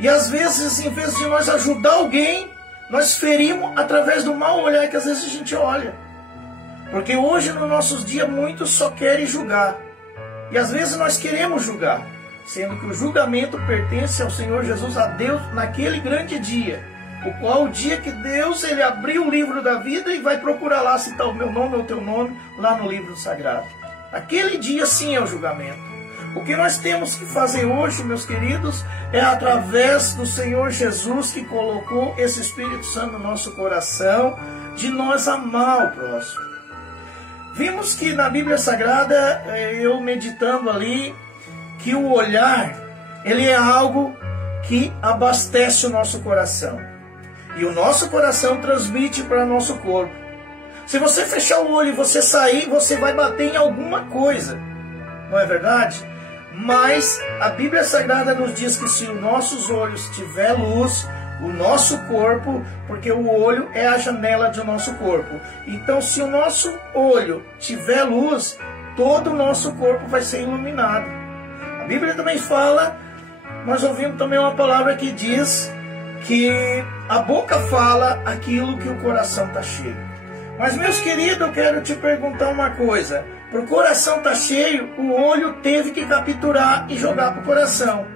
e às vezes, em vez de nós ajudar alguém, nós ferimos através do mau olhar que às vezes a gente olha. Porque hoje, nos nossos dias, muitos só querem julgar. E às vezes nós queremos julgar, sendo que o julgamento pertence ao Senhor Jesus, a Deus, naquele grande dia, o qual o dia que Deus ele abriu o livro da vida e vai procurar lá se está o meu nome ou o teu nome, lá no livro sagrado. Aquele dia sim é o julgamento. O que nós temos que fazer hoje, meus queridos, é através do Senhor Jesus que colocou esse Espírito Santo no nosso coração, de nós amar o próximo. Vimos que na Bíblia Sagrada, eu meditando ali, que o olhar, ele é algo que abastece o nosso coração. E o nosso coração transmite para o nosso corpo. Se você fechar o olho e você sair, você vai bater em alguma coisa. Não é verdade? Mas a Bíblia Sagrada nos diz que se os nossos olhos tiver luz, o nosso corpo, porque o olho é a janela do nosso corpo. Então, se o nosso olho tiver luz, todo o nosso corpo vai ser iluminado. A Bíblia também fala, nós ouvimos também uma palavra que diz que a boca fala aquilo que o coração está cheio. Mas, meus queridos, eu quero te perguntar uma coisa. Para o coração estar cheio, o olho teve que capturar e jogar para o coração.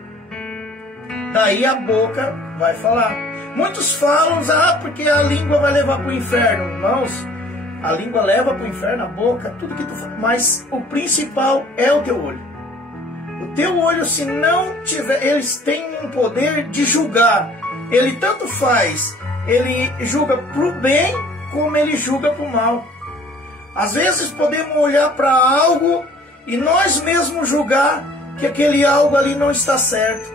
Daí a boca vai falar. Muitos falam, porque a língua vai levar para o inferno. Irmãos, a língua leva para o inferno, a boca, tudo que tu faz. Mas o principal é o teu olho. O teu olho, se não tiver, eles têm um poder de julgar. Ele tanto faz, ele julga para o bem, como ele julga para o mal. Às vezes podemos olhar para algo e nós mesmos julgar que aquele algo ali não está certo.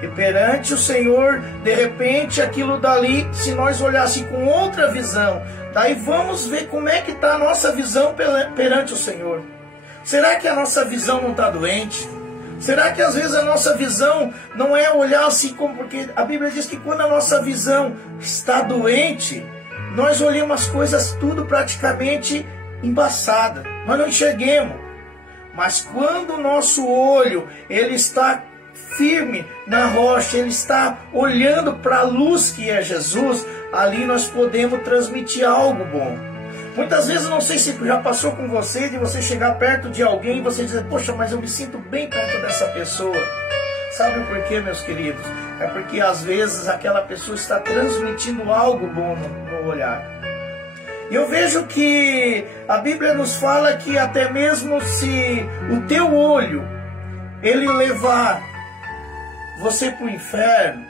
E perante o Senhor, de repente, aquilo dali, se nós olhássemos com outra visão, daí vamos ver como é que está a nossa visão perante o Senhor. Será que a nossa visão não está doente? Será que às vezes a nossa visão não é olhar assim como... Porque a Bíblia diz que quando a nossa visão está doente, nós olhamos as coisas tudo praticamente embaçada. Nós não enxerguemos. Mas quando o nosso olho ele está firme na rocha, ele está olhando para a luz que é Jesus, ali nós podemos transmitir algo bom. Muitas vezes, não sei se já passou com você, de você chegar perto de alguém e você dizer, poxa, mas eu me sinto bem perto dessa pessoa. Sabe por quê, meus queridos? É porque às vezes aquela pessoa está transmitindo algo bom no olhar. E eu vejo que a Bíblia nos fala que até mesmo se o teu olho ele levar você para o inferno,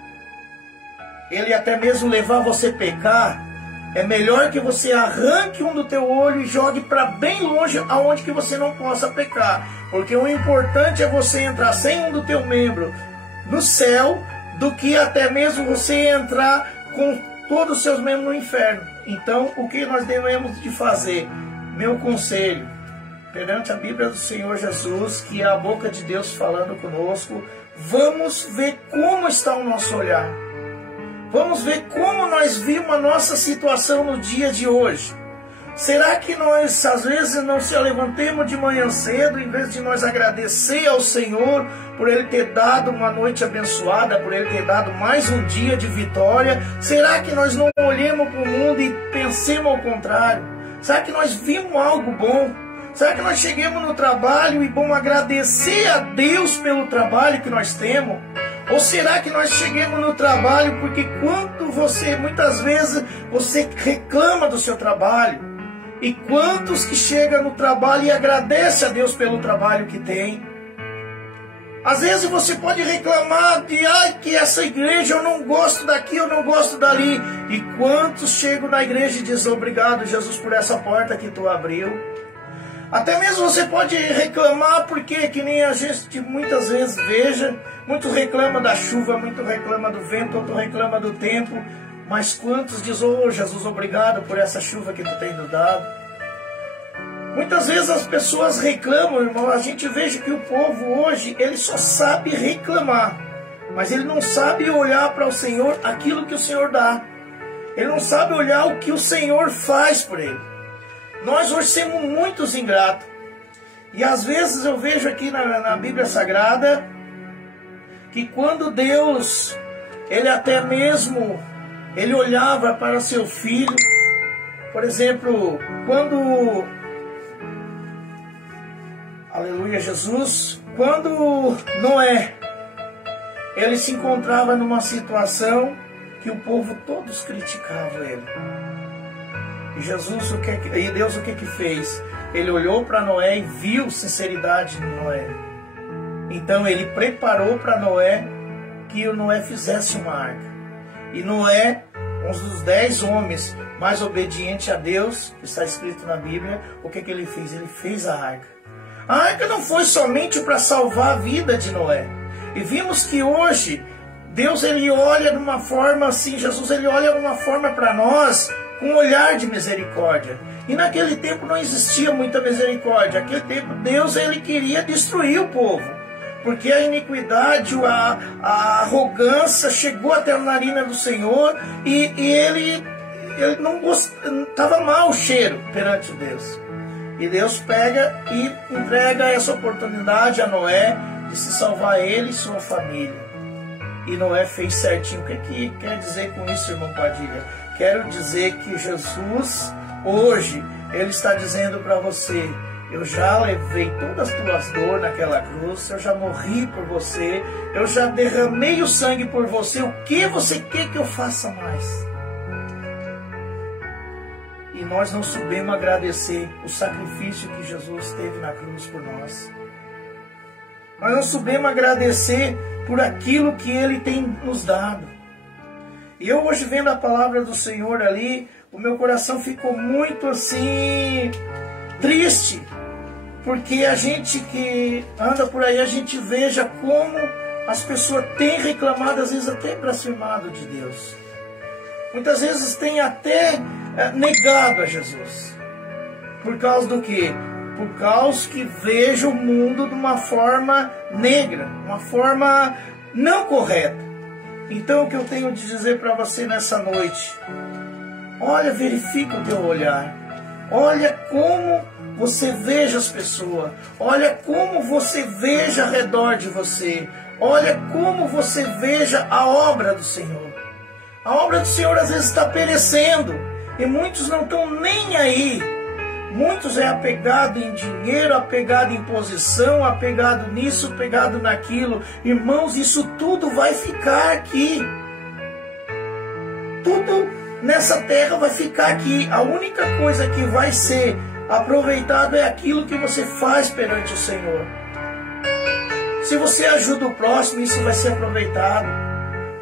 ele até mesmo levar você a pecar, é melhor que você arranque um do teu olho e jogue para bem longe, aonde que você não possa pecar. Porque o importante é você entrar sem um do teu membro no céu, do que até mesmo você entrar com todos os seus membros no inferno. Então, o que nós devemos de fazer? Meu conselho, perante a Bíblia do Senhor Jesus, que é a boca de Deus falando conosco, vamos ver como está o nosso olhar. Vamos ver como nós vimos a nossa situação no dia de hoje. Será que nós, às vezes, não se levantemos de manhã cedo, em vez de nós agradecer ao Senhor por Ele ter dado uma noite abençoada, por Ele ter dado mais um dia de vitória? Será que nós não olhemos para o mundo e pensemos ao contrário? Será que nós vimos algo bom? Será que nós chegamos no trabalho e vamos agradecer a Deus pelo trabalho que nós temos? Ou será que nós chegamos no trabalho porque muitas vezes você reclama do seu trabalho? E quantos que chegam no trabalho e agradecem a Deus pelo trabalho que tem? Às vezes você pode reclamar de que essa igreja eu não gosto daqui, eu não gosto dali. E quantos chegam na igreja e dizem obrigado, Jesus, por essa porta que tu abriu? Até mesmo você pode reclamar porque, que nem a gente muitas vezes veja, muito reclama da chuva, muito reclama do vento, outro reclama do tempo, mas quantos dizem, oh Jesus, obrigado por essa chuva que tu tem nos dado? Muitas vezes as pessoas reclamam, irmão, a gente veja que o povo hoje, ele só sabe reclamar, mas ele não sabe olhar para o Senhor aquilo que o Senhor dá. Ele não sabe olhar o que o Senhor faz por ele. Nós hoje somos muitos ingratos. E às vezes eu vejo aqui na Bíblia Sagrada que quando Deus, Ele até mesmo, ele olhava para seu filho. Por exemplo, quando, aleluia Jesus, quando Noé, ele se encontrava numa situação que o povo todos criticavam ele. E Deus o que fez? Ele olhou para Noé e viu sinceridade em Noé. Então ele preparou para Noé que o Noé fizesse uma arca. E Noé, um dos 10 homens mais obedientes a Deus, que está escrito na Bíblia, o que ele fez? Ele fez a arca. A arca não foi somente para salvar a vida de Noé. E vimos que hoje, Deus ele olha de uma forma assim, Jesus ele olha de uma forma para nós, com um olhar de misericórdia. E naquele tempo não existia muita misericórdia. Naquele tempo Deus ele queria destruir o povo. Porque a iniquidade, a arrogância chegou até a narina do Senhor e ele não estava mal o cheiro perante Deus. E Deus pega e entrega essa oportunidade a Noé de se salvar ele e sua família. E Noé fez certinho. O que quer dizer com isso, irmão Padilha? Quero dizer que Jesus, hoje, ele está dizendo para você: eu já levei todas as tuas dores naquela cruz, eu já morri por você, eu já derramei o sangue por você, o que você quer que eu faça mais? E nós não soubemos agradecer o sacrifício que Jesus teve na cruz por nós. Nós não soubemos agradecer por aquilo que Ele tem nos dado. E eu hoje vendo a palavra do Senhor ali, o meu coração ficou muito assim, triste. Porque a gente que anda por aí, a gente veja como as pessoas têm reclamado, às vezes até blasfemado de Deus. Muitas vezes têm até negado a Jesus. Por causa do quê? Por causa que veja o mundo de uma forma negra, uma forma não correta. Então o que eu tenho de dizer para você nessa noite: olha, verifica o teu olhar. Olha como você veja as pessoas. Olha como você veja ao redor de você. Olha como você veja a obra do Senhor. A obra do Senhor às vezes está perecendo. E muitos não estão nem aí. Muitos é apegado em dinheiro, apegado em posição, apegado nisso, apegado naquilo. Irmãos, isso tudo vai ficar aqui. Tudo nessa terra vai ficar aqui. A única coisa que vai ser aproveitado é aquilo que você faz perante o Senhor. Se você ajuda o próximo, isso vai ser aproveitado.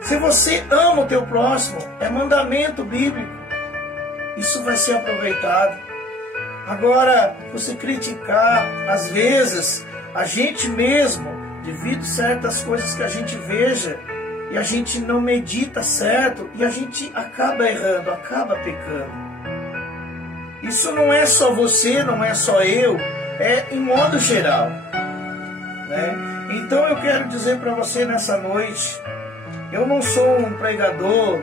Se você ama o teu próximo, é mandamento bíblico, isso vai ser aproveitado. Agora, você criticar, às vezes, a gente mesmo, devido a certas coisas que a gente veja, e a gente não medita certo, e a gente acaba errando, acaba pecando. Isso não é só você, não é só eu, é em modo geral, né? Então eu quero dizer para você nessa noite, eu não sou um pregador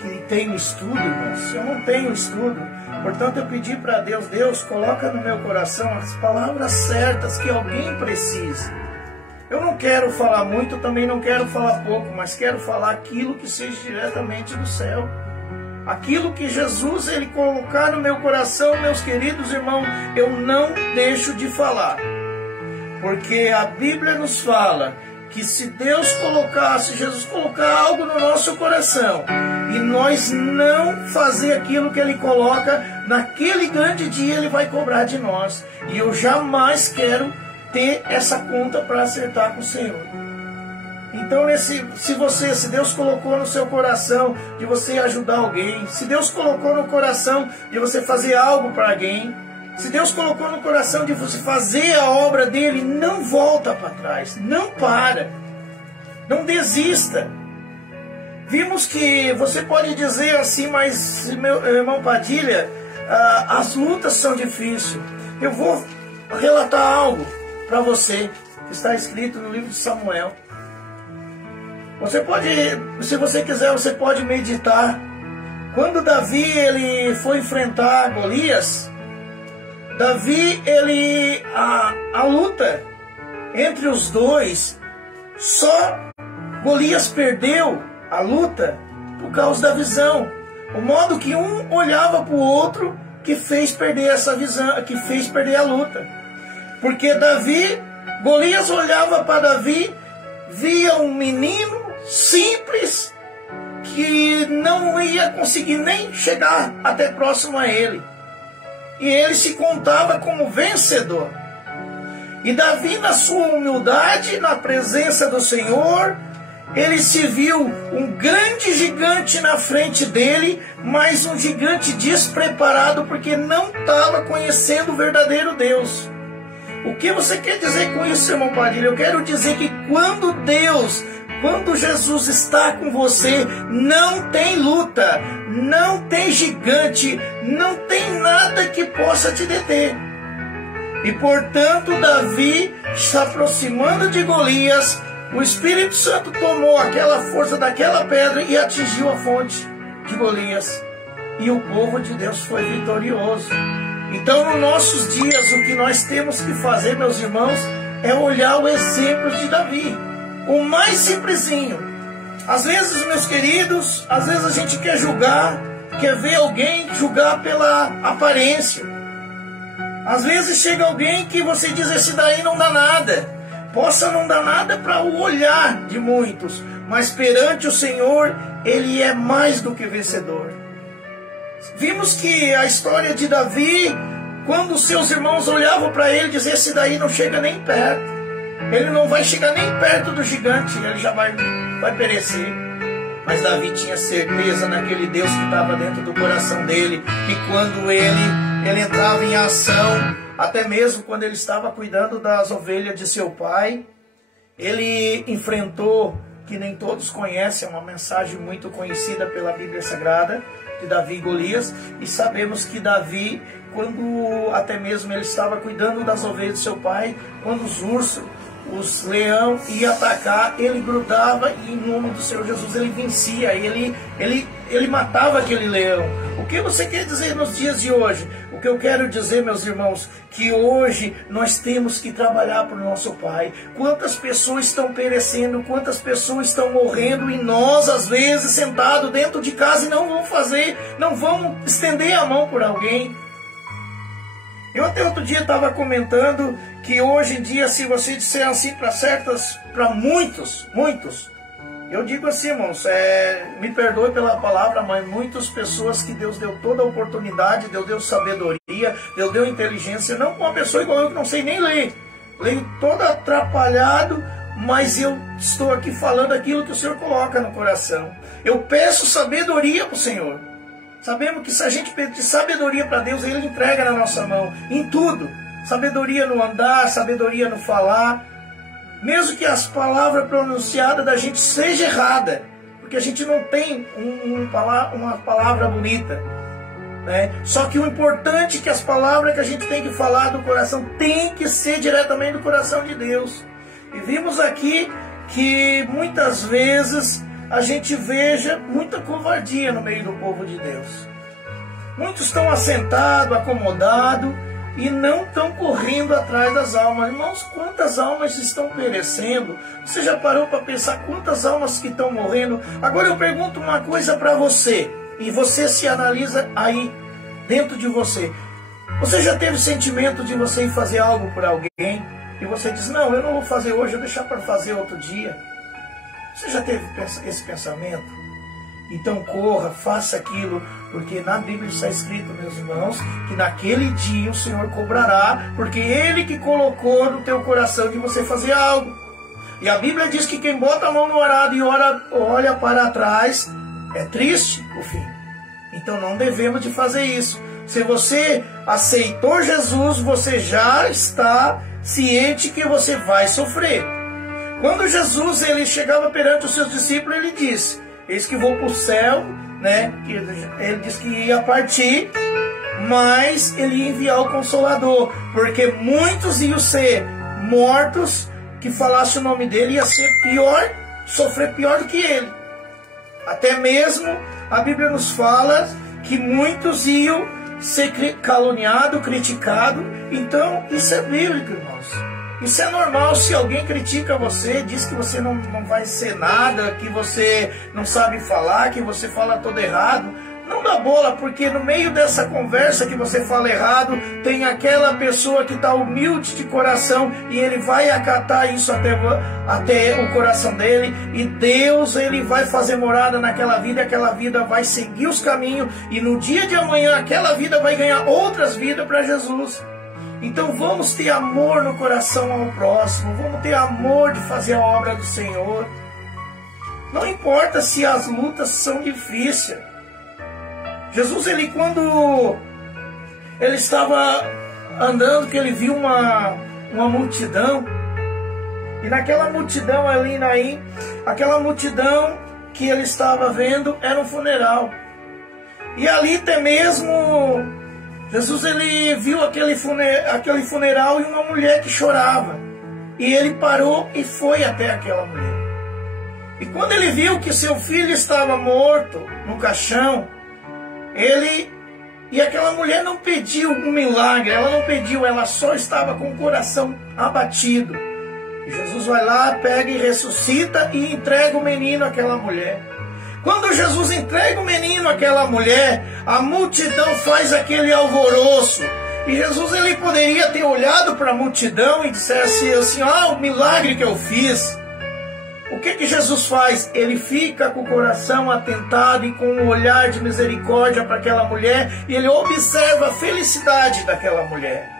que tem estudo, irmãos, eu não tenho estudo, portanto eu pedi para Deus: Deus, coloca no meu coração as palavras certas que alguém precisa. Eu não quero falar muito, também não quero falar pouco, mas quero falar aquilo que seja diretamente do céu. Aquilo que Jesus ele colocar no meu coração, meus queridos irmãos, eu não deixo de falar. Porque a Bíblia nos fala que se Deus colocasse, Jesus colocar algo no nosso coração, e nós não fazer aquilo que Ele coloca, naquele grande dia Ele vai cobrar de nós. E eu jamais quero ter essa conta para acertar com o Senhor. Então, se Deus colocou no seu coração de você ajudar alguém, se Deus colocou no coração de você fazer algo para alguém, se Deus colocou no coração de você fazer a obra dele, não volta para trás, não para, não desista. Vimos que você pode dizer assim: mas meu irmão Padilha, as lutas são difíceis. Eu vou relatar algo para você que está escrito no livro de Samuel. Você pode, se você quiser, você pode meditar. Quando Davi ele foi enfrentar Golias, Davi a luta entre os dois, só Golias perdeu a luta por causa da visão. O modo que um olhava para o outro que fez perder essa visão, que fez perder a luta. Porque Golias olhava para Davi, via um menino simples que não ia conseguir nem chegar até próximo a ele. E ele se contava como vencedor. E Davi, na sua humildade, na presença do Senhor, ele se viu um grande gigante na frente dele, mas um gigante despreparado, porque não estava conhecendo o verdadeiro Deus. O que você quer dizer com isso, irmão Padilha? Eu quero dizer que quando Jesus está com você, não tem luta, não tem gigante, não tem nada que possa te deter. E portanto, Davi, se aproximando de Golias, o Espírito Santo tomou aquela força daquela pedra e atingiu a fonte de Golias. E o povo de Deus foi vitorioso. Então, nos nossos dias, o que nós temos que fazer, meus irmãos, é olhar o exemplo de Davi. O mais simplesinho. Às vezes, meus queridos, às vezes a gente quer julgar, quer ver alguém julgar pela aparência. Às vezes chega alguém que você diz, esse daí não dá nada. Possa não dar nada para o olhar de muitos, mas perante o Senhor, ele é mais do que vencedor. Vimos que a história de Davi, quando seus irmãos olhavam para ele, diziam, esse daí não chega nem perto. Ele não vai chegar nem perto do gigante, ele já vai perecer. Mas Davi tinha certeza naquele Deus que estava dentro do coração dele, e quando ele entrava em ação, até mesmo quando ele estava cuidando das ovelhas de seu pai, ele enfrentou, que nem todos conhecem, uma mensagem muito conhecida pela Bíblia Sagrada, de Davi e Golias, e sabemos que Davi, quando até mesmo ele estava cuidando das ovelhas de seu pai, quando os leão iam atacar, ele grudava e em nome do Senhor Jesus ele vencia, ele matava aquele leão. O que você quer dizer nos dias de hoje? O que eu quero dizer, meus irmãos, que hoje nós temos que trabalhar para o nosso Pai. Quantas pessoas estão perecendo, quantas pessoas estão morrendo, e nós às vezes sentados dentro de casa e não vamos estender a mão por alguém. Eu até outro dia estava comentando que hoje em dia, se você disser assim para muitos, eu digo assim, irmãos, me perdoe pela palavra, mas muitas pessoas que Deus deu toda a oportunidade, Deus deu sabedoria, Deus deu inteligência, não com uma pessoa igual eu que não sei nem ler, leio todo atrapalhado, mas eu estou aqui falando aquilo que o Senhor coloca no coração. Eu peço sabedoria para o Senhor. Sabemos que se a gente pedir sabedoria para Deus, Ele entrega na nossa mão, em tudo. Sabedoria no andar, sabedoria no falar. Mesmo que as palavras pronunciadas da gente sejam erradas, porque a gente não tem uma palavra bonita, né? Só que o importante é que as palavras que a gente tem que falar do coração tem que ser diretamente do coração de Deus. E vimos aqui que muitas vezes a gente veja muita covardia no meio do povo de Deus. Muitos estão assentados, acomodados e não estão correndo atrás das almas. Irmãos, quantas almas estão perecendo? Você já parou para pensar quantas almas que estão morrendo? Agora eu pergunto uma coisa para você, e você se analisa aí, dentro de você. Você já teve sentimento de você ir fazer algo por alguém e você diz, não, eu não vou fazer hoje, eu vou deixar para fazer outro dia? Você já teve esse pensamento? Então corra, faça aquilo, porque na Bíblia está escrito, meus irmãos, que naquele dia o Senhor cobrará, porque Ele que colocou no teu coração de você fazer algo. E a Bíblia diz que quem bota a mão no arado e olha para trás, é triste o fim. Então não devemos de fazer isso. Se você aceitou Jesus, você já está ciente que você vai sofrer. Quando Jesus ele chegava perante os seus discípulos, ele disse, eis que vou para o céu, né? Ele disse que ia partir, mas ele ia enviar o Consolador, porque muitos iam ser mortos, que falasse o nome dele, ia ser pior, sofrer pior do que ele. Até mesmo a Bíblia nos fala que muitos iam ser caluniados, criticados. Então isso é bíblico, irmãos. Isso é normal. Se alguém critica você, diz que você não vai ser nada, que você não sabe falar, que você fala todo errado, não dá bola, porque no meio dessa conversa que você fala errado, tem aquela pessoa que está humilde de coração e ele vai acatar isso até o coração dele, e Deus, ele vai fazer morada naquela vida, e aquela vida vai seguir os caminhos, e no dia de amanhã aquela vida vai ganhar outras vidas para Jesus. Então vamos ter amor no coração ao próximo, vamos ter amor de fazer a obra do Senhor. Não importa se as lutas são difíceis. Jesus, ele quando ele estava andando, que ele viu uma multidão, e naquela multidão ali, Naim, aquela multidão que ele estava vendo era um funeral. E ali até mesmo, Jesus, ele viu aquele funeral e uma mulher que chorava. E ele parou e foi até aquela mulher. E quando ele viu que seu filho estava morto no caixão, e aquela mulher não pediu um milagre, ela não pediu, ela só estava com o coração abatido. E Jesus vai lá, pega e ressuscita e entrega o menino àquela mulher. Quando Jesus entrega o menino àquela mulher, a multidão faz aquele alvoroço. E Jesus, ele poderia ter olhado para a multidão e dissesse assim: o milagre que eu fiz. O que Jesus faz? Ele fica com o coração atentado e com um olhar de misericórdia para aquela mulher, e ele observa a felicidade daquela mulher.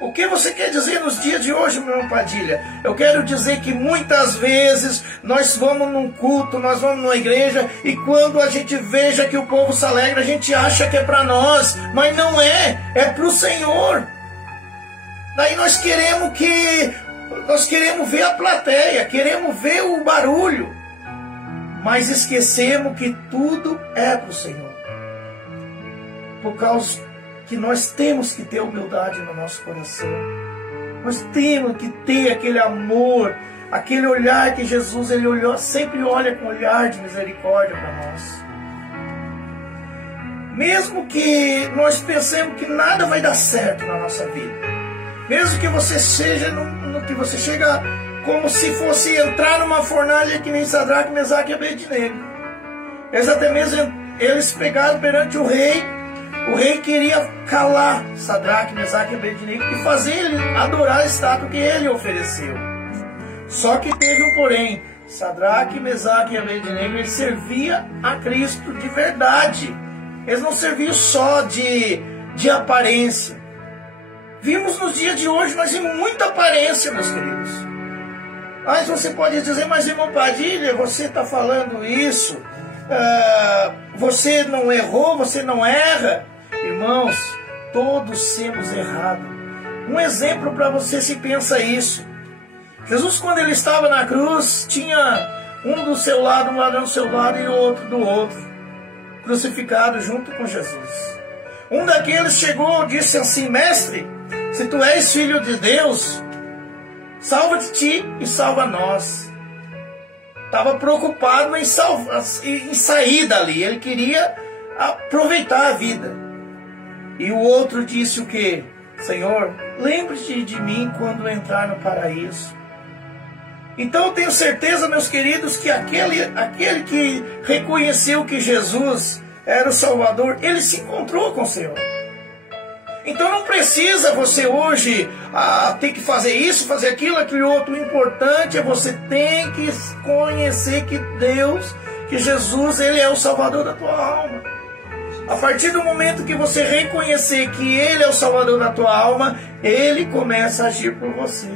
O que você quer dizer nos dias de hoje, meu irmão Padilha? Eu quero dizer que muitas vezes nós vamos num culto, nós vamos numa igreja, e quando a gente veja que o povo se alegra, a gente acha que é para nós, mas não é, é para o Senhor. Daí nós queremos ver a plateia, queremos ver o barulho, mas esquecemos que tudo é para o Senhor. Por causa que nós temos que ter humildade no nosso coração. Nós temos que ter aquele amor, aquele olhar que Jesus, ele sempre olha com olhar de misericórdia para nós. Mesmo que nós pensemos que nada vai dar certo na nossa vida, mesmo que você seja que você chega como se fosse entrar numa fornalha que nem Sadraque, Mesaque e Abednego. Até mesmo eles pegaram perante o rei. O rei queria calar Sadraque, Mesaque e Abednego e fazer ele adorar a estátua que ele ofereceu. Só que teve um porém. Sadraque, Mesaque e Abednego, eles serviam a Cristo de verdade. Eles não serviam só de aparência. Vimos nos dias de hoje, nós vimos muita aparência, meus queridos. Mas você pode dizer: mas irmão Padilha, você está falando isso, você não errou, você não erra. Irmãos, todos temos errado. Um exemplo para você se pensa isso. Jesus, quando ele estava na cruz, tinha um do seu lado, um ladrão do seu lado e o outro do outro, crucificado junto com Jesus. Um daqueles chegou e disse assim: mestre, se tu és filho de Deus, salva-te ti e salva nós. Estava preocupado em sair dali, ele queria aproveitar a vida. E o outro disse o quê? Senhor, lembre-te de mim quando entrar no paraíso. Então eu tenho certeza, meus queridos, que aquele que reconheceu que Jesus era o Salvador, ele se encontrou com o Senhor. Então não precisa você hoje ter que fazer isso, fazer aquilo, aquele outro. O importante é você tem que conhecer que Deus, que Jesus, ele é o Salvador da tua alma. A partir do momento que você reconhecer que ele é o Salvador da tua alma, ele começa a agir por você.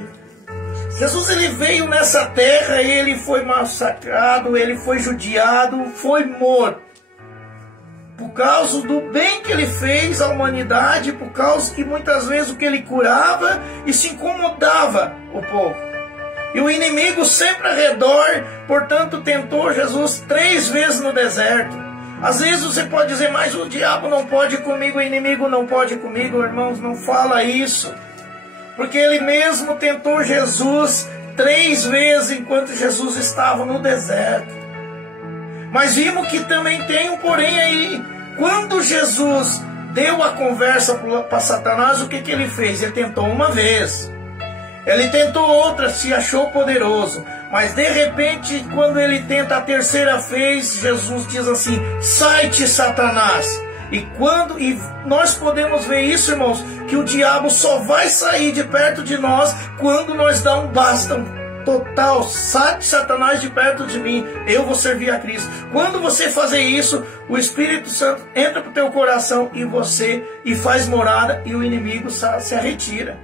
Jesus, ele veio nessa terra, ele foi massacrado, ele foi judiado, foi morto. Por causa do bem que ele fez à humanidade, por causa que muitas vezes o que ele curava e se incomodava o povo. E o inimigo sempre ao redor, portanto, tentou Jesus 3 vezes no deserto. Às vezes você pode dizer: mas o diabo não pode comigo, o inimigo não pode comigo. Irmãos, não fala isso. Porque ele mesmo tentou Jesus 3 vezes enquanto Jesus estava no deserto. Mas vimos que também tem um porém aí. Quando Jesus deu a conversa para Satanás, o que ele fez? Ele tentou uma vez. Ele tentou outra, se achou poderoso. Mas de repente, quando ele tenta a terceira vez, Jesus diz assim: sai-te, Satanás. E nós podemos ver isso, irmãos, que o diabo só vai sair de perto de nós quando nós dá um basta total. Sai, Satanás, de perto de mim, eu vou servir a Cristo. Quando você fazer isso, o Espírito Santo entra para o teu coração e faz morada, e o inimigo se retira.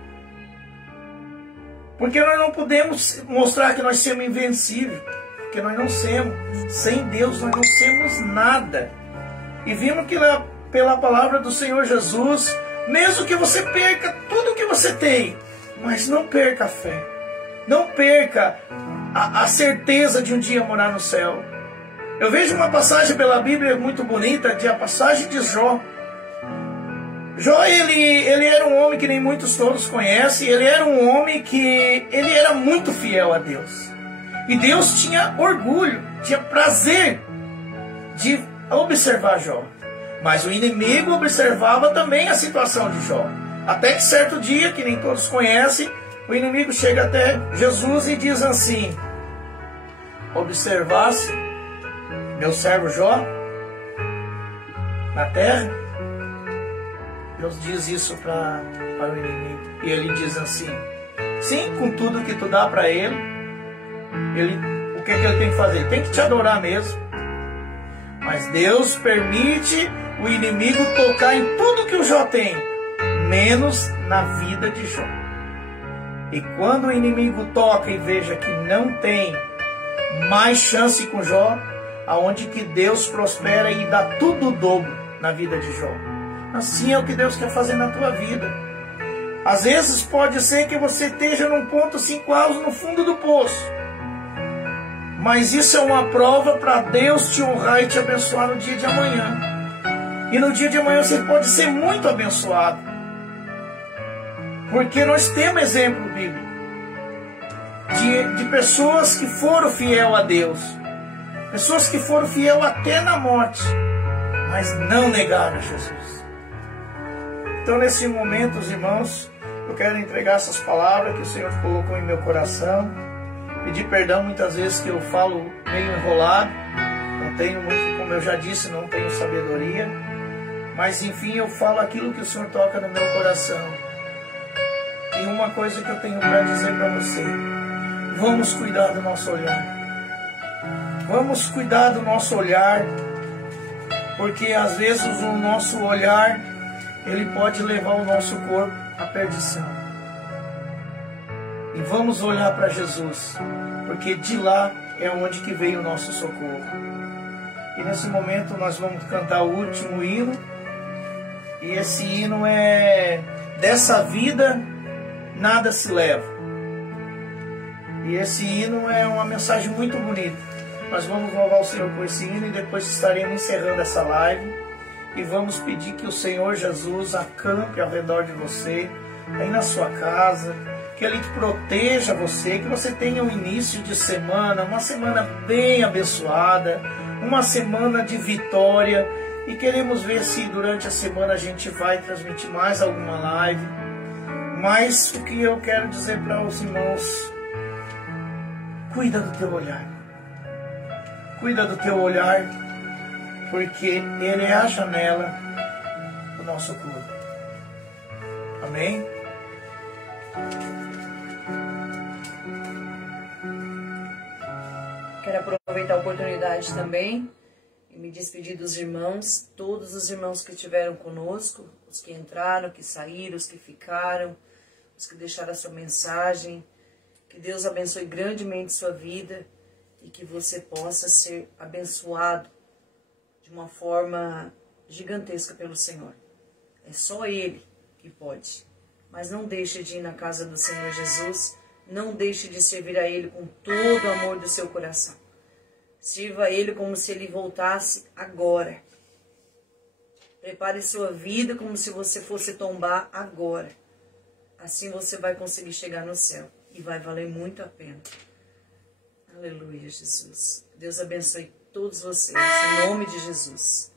Porque nós não podemos mostrar que nós somos invencíveis, porque nós não somos. Sem Deus nós não somos nada. E vimos que pela palavra do Senhor Jesus, mesmo que você perca tudo que você tem, mas não perca a fé. Não perca a certeza de um dia morar no céu. Eu vejo uma passagem pela Bíblia muito bonita, a passagem de Jó. Jó, ele era um homem que nem muitos todos conhecem. Ele era um homem que ele era muito fiel a Deus. E Deus tinha orgulho, tinha prazer de observar Jó. Mas o inimigo observava também a situação de Jó. Até que certo dia, que nem todos conhecem, o inimigo chega até Jesus e diz assim: observasse meu servo Jó na terra? Deus diz isso para o inimigo. E ele diz assim: sim, com tudo que tu dá para ele, o que ele tem que fazer? Ele tem que te adorar mesmo. Mas Deus permite o inimigo tocar em tudo que o Jó tem, menos na vida de Jó. E quando o inimigo toca e veja que não tem mais chance com Jó, aonde que Deus prospera e dá tudo o dobro na vida de Jó. Assim é o que Deus quer fazer na tua vida. Às vezes pode ser que você esteja num ponto 5 anos no fundo do poço. Mas isso é uma prova para Deus te honrar e te abençoar no dia de amanhã. E no dia de amanhã você pode ser muito abençoado. Porque nós temos exemplo bíblico de pessoas que foram fiel a Deus. Pessoas que foram fiel até na morte, mas não negaram a Jesus. Então, nesse momento, os irmãos, eu quero entregar essas palavras que o Senhor colocou em meu coração. Pedir perdão muitas vezes que eu falo meio enrolado. Não tenho muito, como eu já disse, não tenho sabedoria. Mas, enfim, eu falo aquilo que o Senhor toca no meu coração. E uma coisa que eu tenho para dizer para você: vamos cuidar do nosso olhar. Vamos cuidar do nosso olhar, porque às vezes o nosso olhar, ele pode levar o nosso corpo à perdição. E vamos olhar para Jesus, porque de lá é onde que veio o nosso socorro. E nesse momento nós vamos cantar o último hino. E esse hino é: dessa vida nada se leva. E esse hino é uma mensagem muito bonita. Nós vamos louvar o Senhor com esse hino e depois estaremos encerrando essa live. E vamos pedir que o Senhor Jesus acampe ao redor de você, aí na sua casa, que Ele proteja você, que você tenha um início de semana, uma semana bem abençoada, uma semana de vitória. E queremos ver se durante a semana a gente vai transmitir mais alguma live. Mas o que eu quero dizer para os irmãos: cuida do teu olhar. Cuida do teu olhar, porque ele é a janela do nosso corpo. Amém? Quero aproveitar a oportunidade também e me despedir dos irmãos, todos os irmãos que estiveram conosco, os que entraram, que saíram, os que ficaram, os que deixaram a sua mensagem. Que Deus abençoe grandemente sua vida e que você possa ser abençoado de uma forma gigantesca pelo Senhor. É só Ele que pode. Mas não deixe de ir na casa do Senhor Jesus, não deixe de servir a Ele com todo o amor do seu coração. Sirva a Ele como se Ele voltasse agora. Prepare sua vida como se você fosse tombar agora. Assim você vai conseguir chegar no céu e vai valer muito a pena. Aleluia, Jesus. Deus abençoe todos vocês, em nome de Jesus.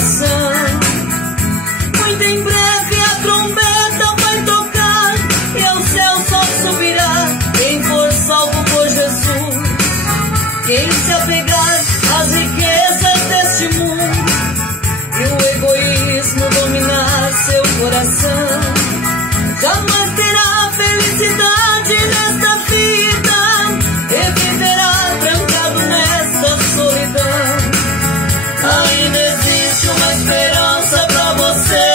coração. Muito em breve a trombeta vai tocar e ao céu só subirá quem for salvo por Jesus. Quem se apegar às riquezas deste mundo e o egoísmo dominar seu coração, jamais terá felicidade nesta vida e viverá trancado nesta solidão. Ainda existe uma esperança pra você.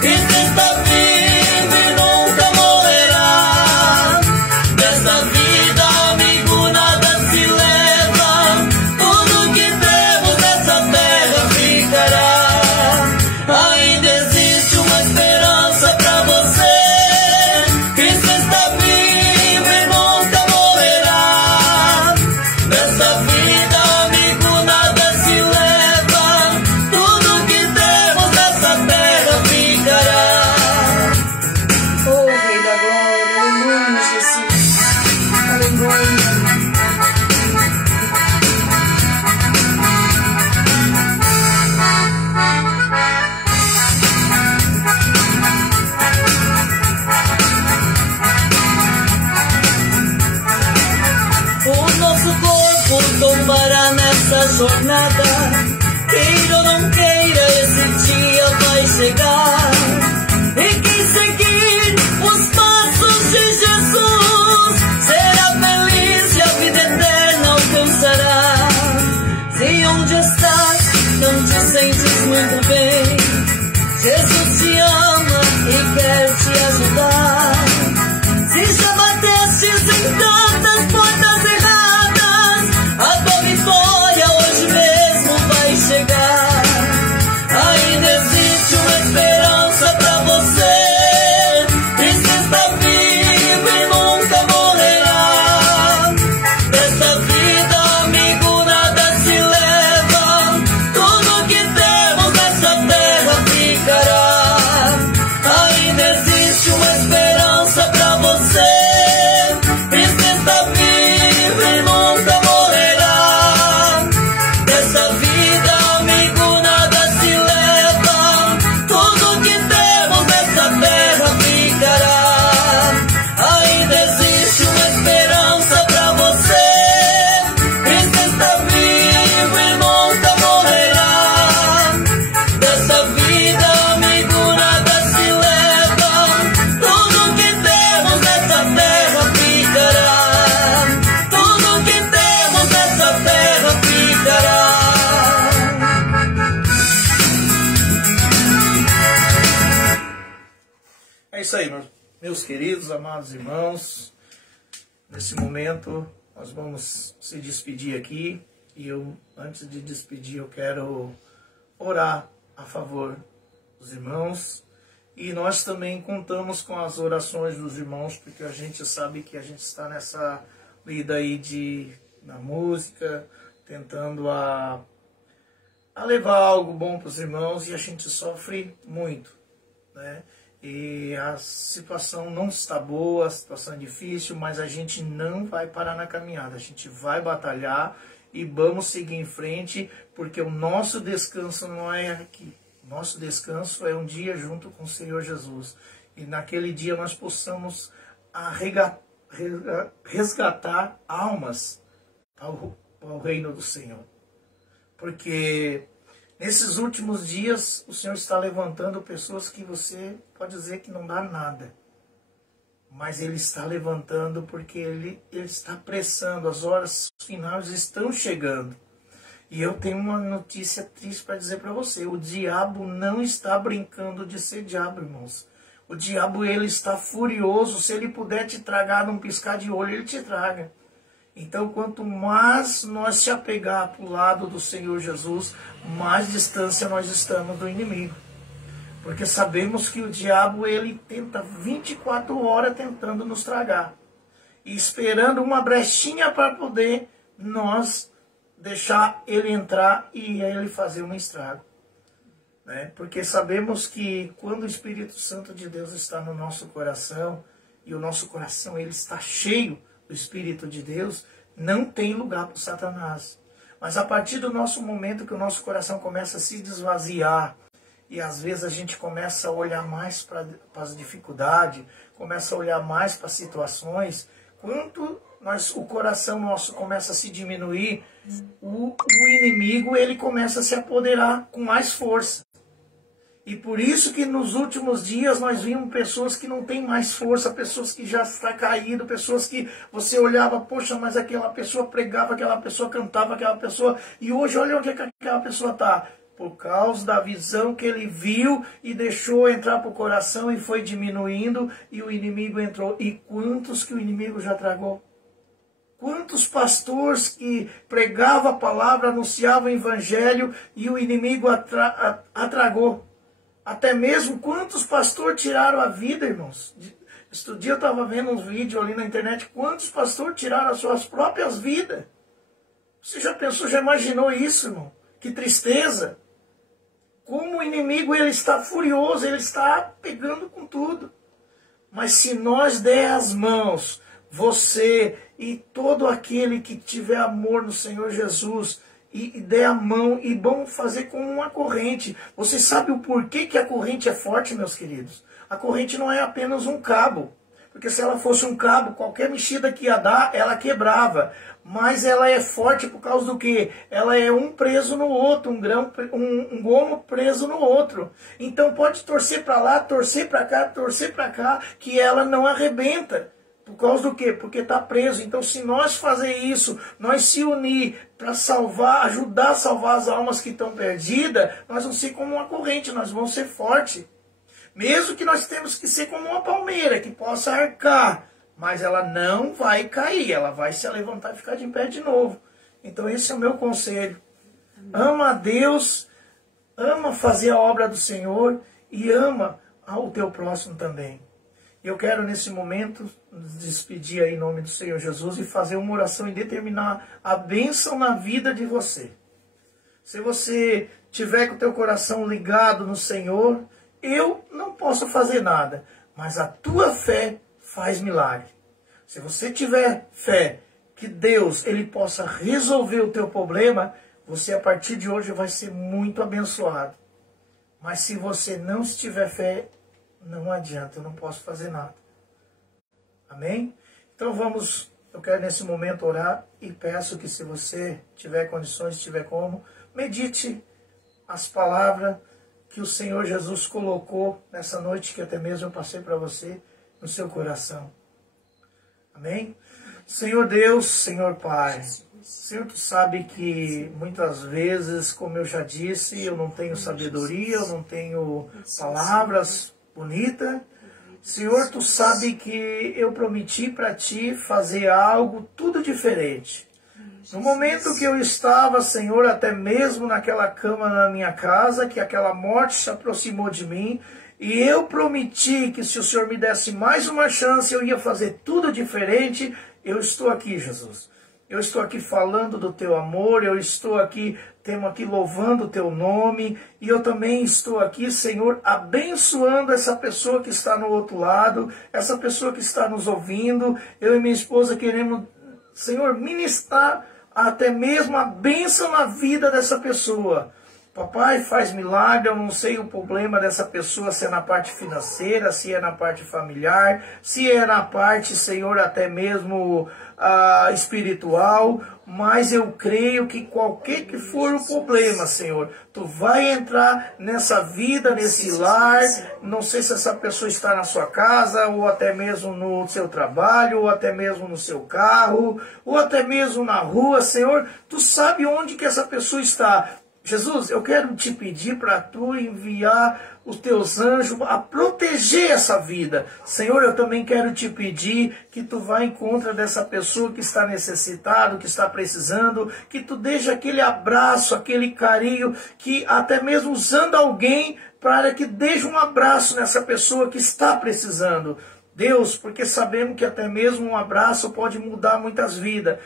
Cristo está vivo e nunca morrerá. Desta vida, amigo, nada se leva. Tudo que temos nessa terra ficará. Ainda existe uma esperança pra você. Cristo está vivo e nunca morrerá. Desta vida, amigo, nada se leva. Tudo que temos nessa terra ficará. Oh, Rei da Glória, aleluia, Jesus. Aleluia. O nosso corpo tombará nessa jornada. Queira ou não queira, esse dia vai chegar. E quem seguir os passos de Jesus será feliz e a vida eterna alcançará. Se onde estás não te sentes muito bem, Jesus te ama e quer te ajudar. Se já batestes em tantas portas erradas, a tua vitória hoje mesmo vai chegar. Ainda existe uma esperança pra você. Cristo está vivo e nunca morrerá. Desta vida, amigo, nada se leva. Tudo que temos nessa terra ficará. Ainda existe uma esperança pra você. Cristo está vivo e nunca morrerá. Dessa vida, amigo, nada se leva. Tudo que temos nessa terra ficará. Ainda existe uma esperança pra você. Cristo está vivo e nunca morrerá. Dessa vida, amigo, nada se leva. Tudo que temos nessa terra ficará. Tudo que temos nessa terra ficará. É isso aí, meus queridos, amados irmãos. Nesse momento, nós vamos se despedir aqui. E eu, antes de despedir, eu quero orar a favor dos irmãos. E nós também contamos com as orações dos irmãos, porque a gente sabe que a gente está nessa lida aí na música, tentando a levar algo bom para os irmãos, e a gente sofre muito, né? E a situação não está boa, a situação é difícil, mas a gente não vai parar na caminhada, a gente vai batalhar e vamos seguir em frente, porque o nosso descanso não é aqui. O nosso descanso é um dia junto com o Senhor Jesus. E naquele dia nós possamos resgatar almas ao reino do Senhor. Porque nesses últimos dias o Senhor está levantando pessoas que você pode dizer que não dá nada. Mas Ele está levantando porque Ele está apressando. As horas finais estão chegando. E eu tenho uma notícia triste para dizer para você. O diabo não está brincando de ser diabo, irmãos. O diabo, ele está furioso. Se ele puder te tragar num piscar de olho, ele te traga. Então, quanto mais nós se apegar para o lado do Senhor Jesus, mais distância nós estamos do inimigo. Porque sabemos que o diabo, ele tenta 24 horas tentando nos tragar. E esperando uma brechinha para poder nós deixar ele entrar e ele fazer um estrago. Né? Porque sabemos que quando o Espírito Santo de Deus está no nosso coração, e o nosso coração ele está cheio do Espírito de Deus, não tem lugar para o Satanás. Mas a partir do nosso momento que o nosso coração começa a se desvaziar, e às vezes a gente começa a olhar mais para as dificuldades, começa a olhar mais para as situações, quanto o coração nosso começa a se diminuir, o inimigo ele começa a se apoderar com mais força. E por isso que nos últimos dias nós vimos pessoas que não têm mais força, pessoas que já está caído, pessoas que você olhava, poxa, mas aquela pessoa pregava, aquela pessoa cantava, aquela pessoa... E hoje olha onde é que aquela pessoa está. Por causa da visão que ele viu e deixou entrar para o coração e foi diminuindo e o inimigo entrou. E quantos que o inimigo já tragou? Quantos pastores que pregavam a palavra, anunciavam o evangelho e o inimigo atragou? Até mesmo quantos pastores tiraram a vida, irmãos? Este dia eu estava vendo uns vídeos ali na internet, quantos pastores tiraram as suas próprias vidas? Você já pensou, já imaginou isso, irmão? Que tristeza! Como o inimigo ele está furioso, ele está pegando com tudo. Mas se nós der as mãos, você e todo aquele que tiver amor no Senhor Jesus, e der a mão e vamos fazer como uma corrente. Você sabe o porquê que a corrente é forte, meus queridos? A corrente não é apenas um cabo. Porque se ela fosse um cabo, qualquer mexida que ia dar, ela quebrava. Mas ela é forte por causa do quê? Ela é um preso no outro, um gomo preso no outro. Então pode torcer para lá, torcer para cá, que ela não arrebenta. Por causa do quê? Porque está preso. Então, se nós fazer isso, nós se unir para salvar, ajudar a salvar as almas que estão perdidas, nós vamos ser como uma corrente, nós vamos ser fortes. Mesmo que nós temos que ser como uma palmeira, que possa arcar, mas ela não vai cair, ela vai se levantar e ficar de pé de novo. Então, esse é o meu conselho. Ama a Deus, ama fazer a obra do Senhor e ama ao teu próximo também. Eu quero nesse momento nos despedir aí em nome do Senhor Jesus e fazer uma oração e determinar a bênção na vida de você. Se você tiver com o teu coração ligado no Senhor, eu não posso fazer nada, mas a tua fé faz milagre. Se você tiver fé que Deus ele possa resolver o teu problema, você a partir de hoje vai ser muito abençoado. Mas se você não tiver fé, não adianta, eu não posso fazer nada. Amém? Então eu quero nesse momento orar e peço que se você tiver condições, tiver como, medite as palavras que o Senhor Jesus colocou nessa noite, que até mesmo eu passei para você, no seu coração. Amém? Senhor Deus, Senhor Pai, Senhor, tu sabe que muitas vezes, como eu já disse, eu não tenho sabedoria, eu não tenho palavras bonita. Senhor, tu sabe que eu prometi para ti fazer algo tudo diferente. No momento que eu estava, Senhor, até mesmo naquela cama na minha casa, que aquela morte se aproximou de mim, e eu prometi que se o Senhor me desse mais uma chance, eu ia fazer tudo diferente. Eu estou aqui, Jesus. Eu estou aqui falando do teu amor, eu estou aqui, temos aqui louvando o teu nome, e eu também estou aqui, Senhor, abençoando essa pessoa que está no outro lado, essa pessoa que está nos ouvindo. Eu e minha esposa queremos, Senhor, ministrar até mesmo a bênção na vida dessa pessoa. Papai, faz milagre, eu não sei o problema dessa pessoa, se é na parte financeira, se é na parte familiar, se é na parte, Senhor, até mesmo espiritual, mas eu creio que qualquer que for o problema, Senhor, tu vai entrar nessa vida, nesse lar. Não sei se essa pessoa está na sua casa, ou até mesmo no seu trabalho, ou até mesmo no seu carro, ou até mesmo na rua, Senhor, tu sabe onde que essa pessoa está. Jesus, eu quero te pedir para tu enviar os teus anjos a proteger essa vida. Senhor, eu também quero te pedir que tu vá em contra dessa pessoa que está necessitado, que está precisando, que tu deixe aquele abraço, aquele carinho, que até mesmo usando alguém para que deixe um abraço nessa pessoa que está precisando. Deus, porque sabemos que até mesmo um abraço pode mudar muitas vidas.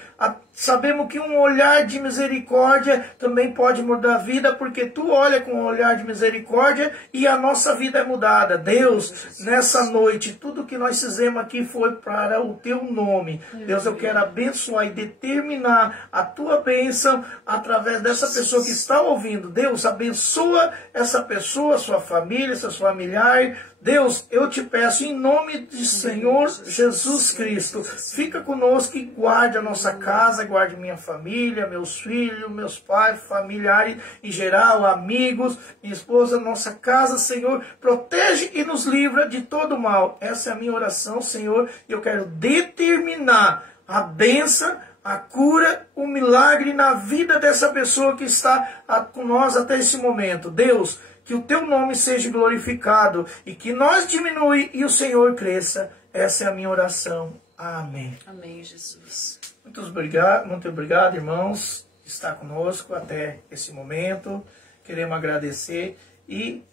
Sabemos que um olhar de misericórdia também pode mudar a vida, porque tu olha com um olhar de misericórdia e a nossa vida é mudada. Deus, nessa noite, tudo que nós fizemos aqui foi para o teu nome. Deus, eu quero abençoar e determinar a tua bênção através dessa pessoa que está ouvindo. Deus, abençoa essa pessoa, sua família, seus familiares. Deus, eu te peço em nome do Senhor Jesus Cristo, fica conosco e guarde a nossa casa, guarde minha família, meus filhos, meus pais, familiares em geral, amigos, minha esposa, nossa casa, Senhor, protege e nos livra de todo mal. Essa é a minha oração, Senhor, e eu quero determinar a bênção, a cura, o milagre na vida dessa pessoa que está com nós até esse momento. Deus, que o teu nome seja glorificado e que nós diminui e o Senhor cresça. Essa é a minha oração. Amém. Amém, Jesus. Muito obrigado, irmãos, que está conosco até esse momento. Queremos agradecer e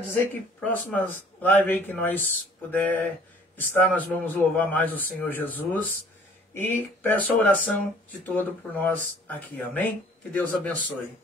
dizer que próximas lives aí que nós puder estar, nós vamos louvar mais o Senhor Jesus. E peço a oração de todo por nós aqui. Amém? Que Deus abençoe.